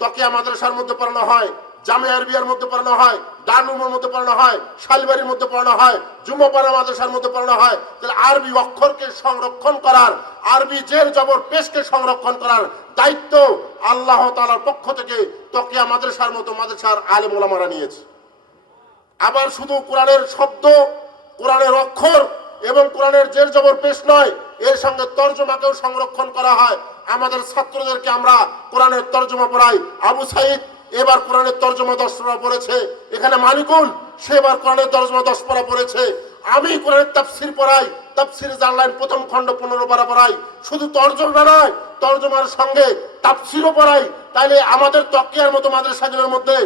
তকিয়া মাদ্রাসার মধ্যে পড়ানো হয়। জামিয়া আরবিয়ার মধ্যে পড়ানো হয়, দারুলের মধ্যে পড়ানো হয়, শালবাড়ির মধ্যে পড়ানো হয়, জুম্মাপাড়া মাদ্রাসার মধ্যে পড়ানো হয়। তাহলে আরবি অক্ষরকে সংরক্ষণ করার, আরবি জের জবর পেশকে সংরক্ষণ করার দায়িত্ব আল্লাহ তাআলার পক্ষ থেকে তকিয়া মাদ্রাসার মতো মাদ্রাসার আলেম ওলামারা নিয়েছে। আবার শুধু কোরআনের শব্দ, কোরআনের অক্ষর এবং কোরআনের জের জবর পেশ নয়, এর সঙ্গে তর্জমাকেও সংরক্ষণ করা হয়। আমাদের ছাত্রদেরকে আমরা কোরআনের তর্জমা পড়াই। আবু সাইদ এবার কোরআনের তর্জমা 10 পারা পড়েছে। এখানে মালিকুল, সে এবার কোরআনের তর্জমা 10 পারা পড়েছে। আমি কোরআনের তাফসীর পড়াই, তাফসীর জানলাইন প্রথম খণ্ড 15 পারা পড়াই। শুধু তর্জমা নয়, তর্জমার সঙ্গে তাফসীরও পড়াই। তাইলে আমাদের তকিয়ার মতো মাদ্রাসাগুলোর মধ্যে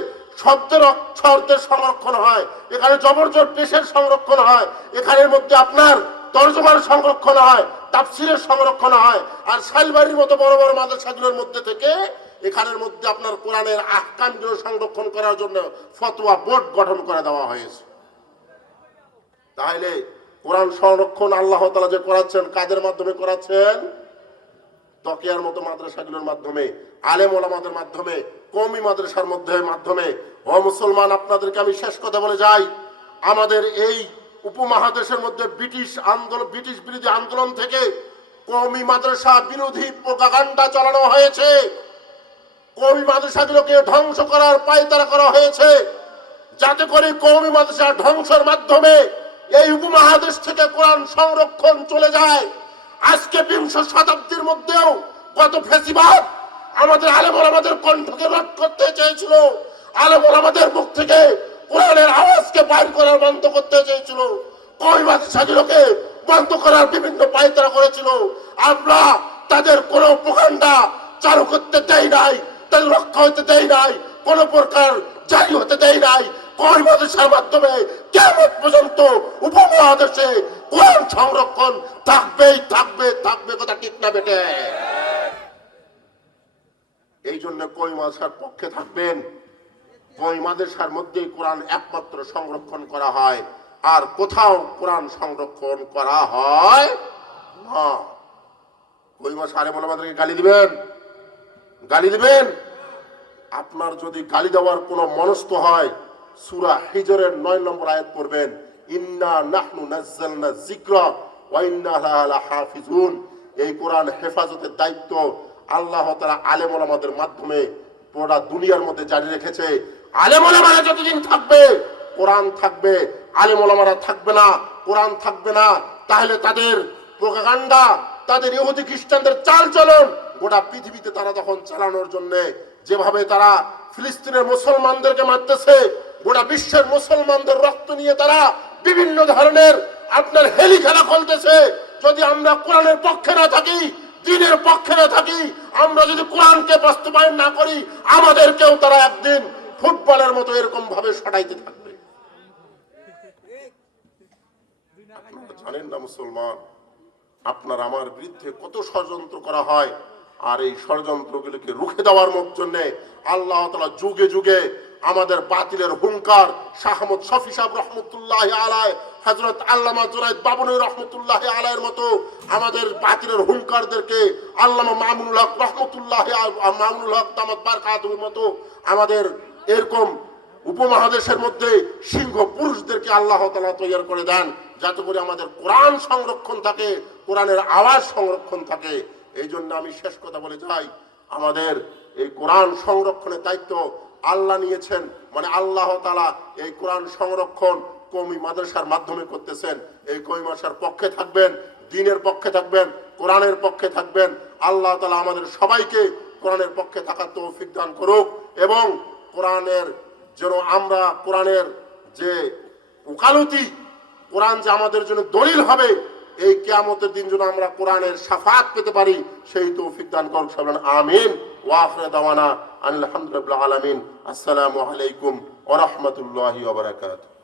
শব্দের অক্ষরদের সংরক্ষণ হয়, এখানে জবরজোর পেশের সংরক্ষণ হয়, এখানের মধ্যে আপনার তর্জমার সংরক্ষণ হয়, তাফসীরের সংরক্ষণ হয়। আর শালবাড়ির মতো বড় বড় মাদ্রাসাগুলোর মধ্যে থেকে এখানের মধ্যে আপনার কোরআনের আহকামগুলো সংরক্ষণ করার জন্য ফতোয়া বোর্ড গঠন করে দেওয়া হয়েছে। তাহলে কোরআন সংরক্ষণ আল্লাহ তাআলা যে করাচ্ছেন, কাদের মাধ্যমে করাচ্ছেন? তকিয়ার মতো মাদ্রাসাগুলোর মাধ্যমে, আলেম ওলামাদের মাধ্যমে, কওমি মাদ্রাসার মাধ্যমে। ও মুসলমান, আপনাদেরকে আমি শেষ কথা বলে যাই, আমাদের এই উপমহাদেশের মধ্যে ব্রিটিশ বিরোধী আন্দোলন থেকে কওমি মাদ্রাসা বিরোধী প্রোপাগান্ডা চালানো হয়েছে। কওমি মাদ্রাসাগুলোকে ধ্বংস করার পায়তারা করা হয়েছে, যাতে করে কওমি মাদ্রাসা ধ্বংসের মাধ্যমে এই উপমহাদেশ থেকে কোরআন সংরক্ষণ চলে যায়। আজকে 20 শতাব্দীর মধ্যেও কত ফ্যাসিবাদ আমাদের আলেম ওলামাদের কণ্ঠকে রোধ করতে চেয়েছিল, আলেম ওলামাদের মুখ থেকে কোরআনের আওয়াজকে বাইর করার বন্ধ করতে চেয়েছিল, কওমি মাদ্রাসাগুলোকে বন্ধ করার বিভিন্ন পায়তারা করেছিল। আমরা তাদের কোনো প্রোপাগান্ডা চালু করতে দেই নাই, তাদের রক্ষা হতে দেই নাই, কোন প্রকার জারি হতে দেই নাই। কওমি মাদ্রাসার মাধ্যমে কিয়ামত পর্যন্ত উপমহাদেশে কোরআন সংরক্ষণ থাকবেই, থাকবে, থাকবে। কথা ঠিক না বেটে? এই জন্য কওমি মাদ্রাসার পক্ষে থাকবেন। কওমি মাদ্রাসার মধ্যেই কোরআন একমাত্র সংরক্ষণ করা হয়, আর কোথাও কোরআন সংরক্ষণ করা হয় না। কওমি মাদ্রাসা আলেম ওলামাদেরকে গালি দিবেন, গালি দিবেন। আপনার যদি গালি দেওয়ার কোনো মনস্থ হয়, সূরা হিজরের 9 নম্বর আয়াত পড়বেন, ইন্না নাহনু নাযালনা যিকরা ওয়া ইন্না লাহু লাহাফিজুন। এই কোরআন হেফাজতের দায়িত্ব আল্লাহ তাআলা আলেম ওলামাদের মাধ্যমে পুরো দুনিয়ার মধ্যে জারি রেখেছে। আলেম ওলামারা যতদিন থাকবে কোরআন থাকবে, আলেম ওলামারা থাকবে না, কোরআন থাকবে না। তাহলে তাদের প্রোপাগান্ডা, তাদের ইহুদি খ্রিস্টানদের চালচলন গোটা পৃথিবীতে তারা তখন চালানোর জন্য, যেভাবে তারা ফিলিস্তিনের মুসলমানদেরকে মারতেছে, গোটা বিশ্বের মুসলমানদের রক্ত নিয়ে তারা বিভিন্ন ধরনের আপনার হেলি খেলা খেলতেছে। যদি আমরা কোরআনের পক্ষে না থাকি, দ্বীনের পক্ষে না থাকি, আমরা যদি কোরআনকে বাস্তবায়ন না করি, আমাদেরকেও তারা একদিন ফুটবলের মতো এরকম ভাবে সটাইতে থাকবে। আপনারা জানেন না মুসলমান, আপনার আমার বিরুদ্ধে কত ষড়যন্ত্র করা হয়, আর এই ষড়যন্ত্রগুলোকে রুখে দেওয়ার জন্য আল্লাহ তাআলা যুগে যুগে আমাদের বাতিলের হুঙ্কার শাহ আহমদ শফি সাহেব রহমতুল্লাহ আলাইহি, হযরত আল্লামা জুনায়েদ বাবুনী রহমতুল্লাহ আলাইহির মতো আমাদের বাতিলের হুঙ্কারদেরকে, আল্লামা মামুনুল হক রহমতুল্লাহ মামুনুল হক দামাত বারকাতুহুর মতো আমাদের এরকম উপমহাদেশের মধ্যে সিংহ পুরুষদেরকে আল্লাহ তাআলা তৈরি করে দেন, যাতে করে আমাদের কোরআন সংরক্ষণ থাকে, কোরআনের আওয়াজ সংরক্ষণ থাকে। এই জন্য আমি শেষ কথা বলে যাই, আমাদের এই কোরআন সংরক্ষণের দায়িত্ব আল্লাহ নিয়েছেন, মানে আল্লাহ তাআলা এই কোরআন সংরক্ষণ কওমি মাদ্রাসার মাধ্যমে করতেছেন। এই কওমি মাদ্রাসার পক্ষে থাকবেন, দ্বীনের পক্ষে থাকবেন, কোরআনের পক্ষে থাকবেন। আল্লাহ তাআলা আমাদের সবাইকে কোরআনের পক্ষে থাকার তৌফিক দান করুক, এবং কোরআনের যেন আমরা কোরআনের যে ওকালতি, কোরআন যে আমাদের জন্য দলিল হবে, এই কিয়ামতের দিন যেন আমরা কোরআনের শাফাত পেতে পারি, সেই তৌফিক দান করুন সবাই আমিন। ওয়া আখিরু দাওয়ানা আলহামদুলিল্লাহি রাব্বিল আলামিন। আসসালামু আলাইকুম ওয়া রাহমাতুল্লাহি ওয়া বারাকাতুহু।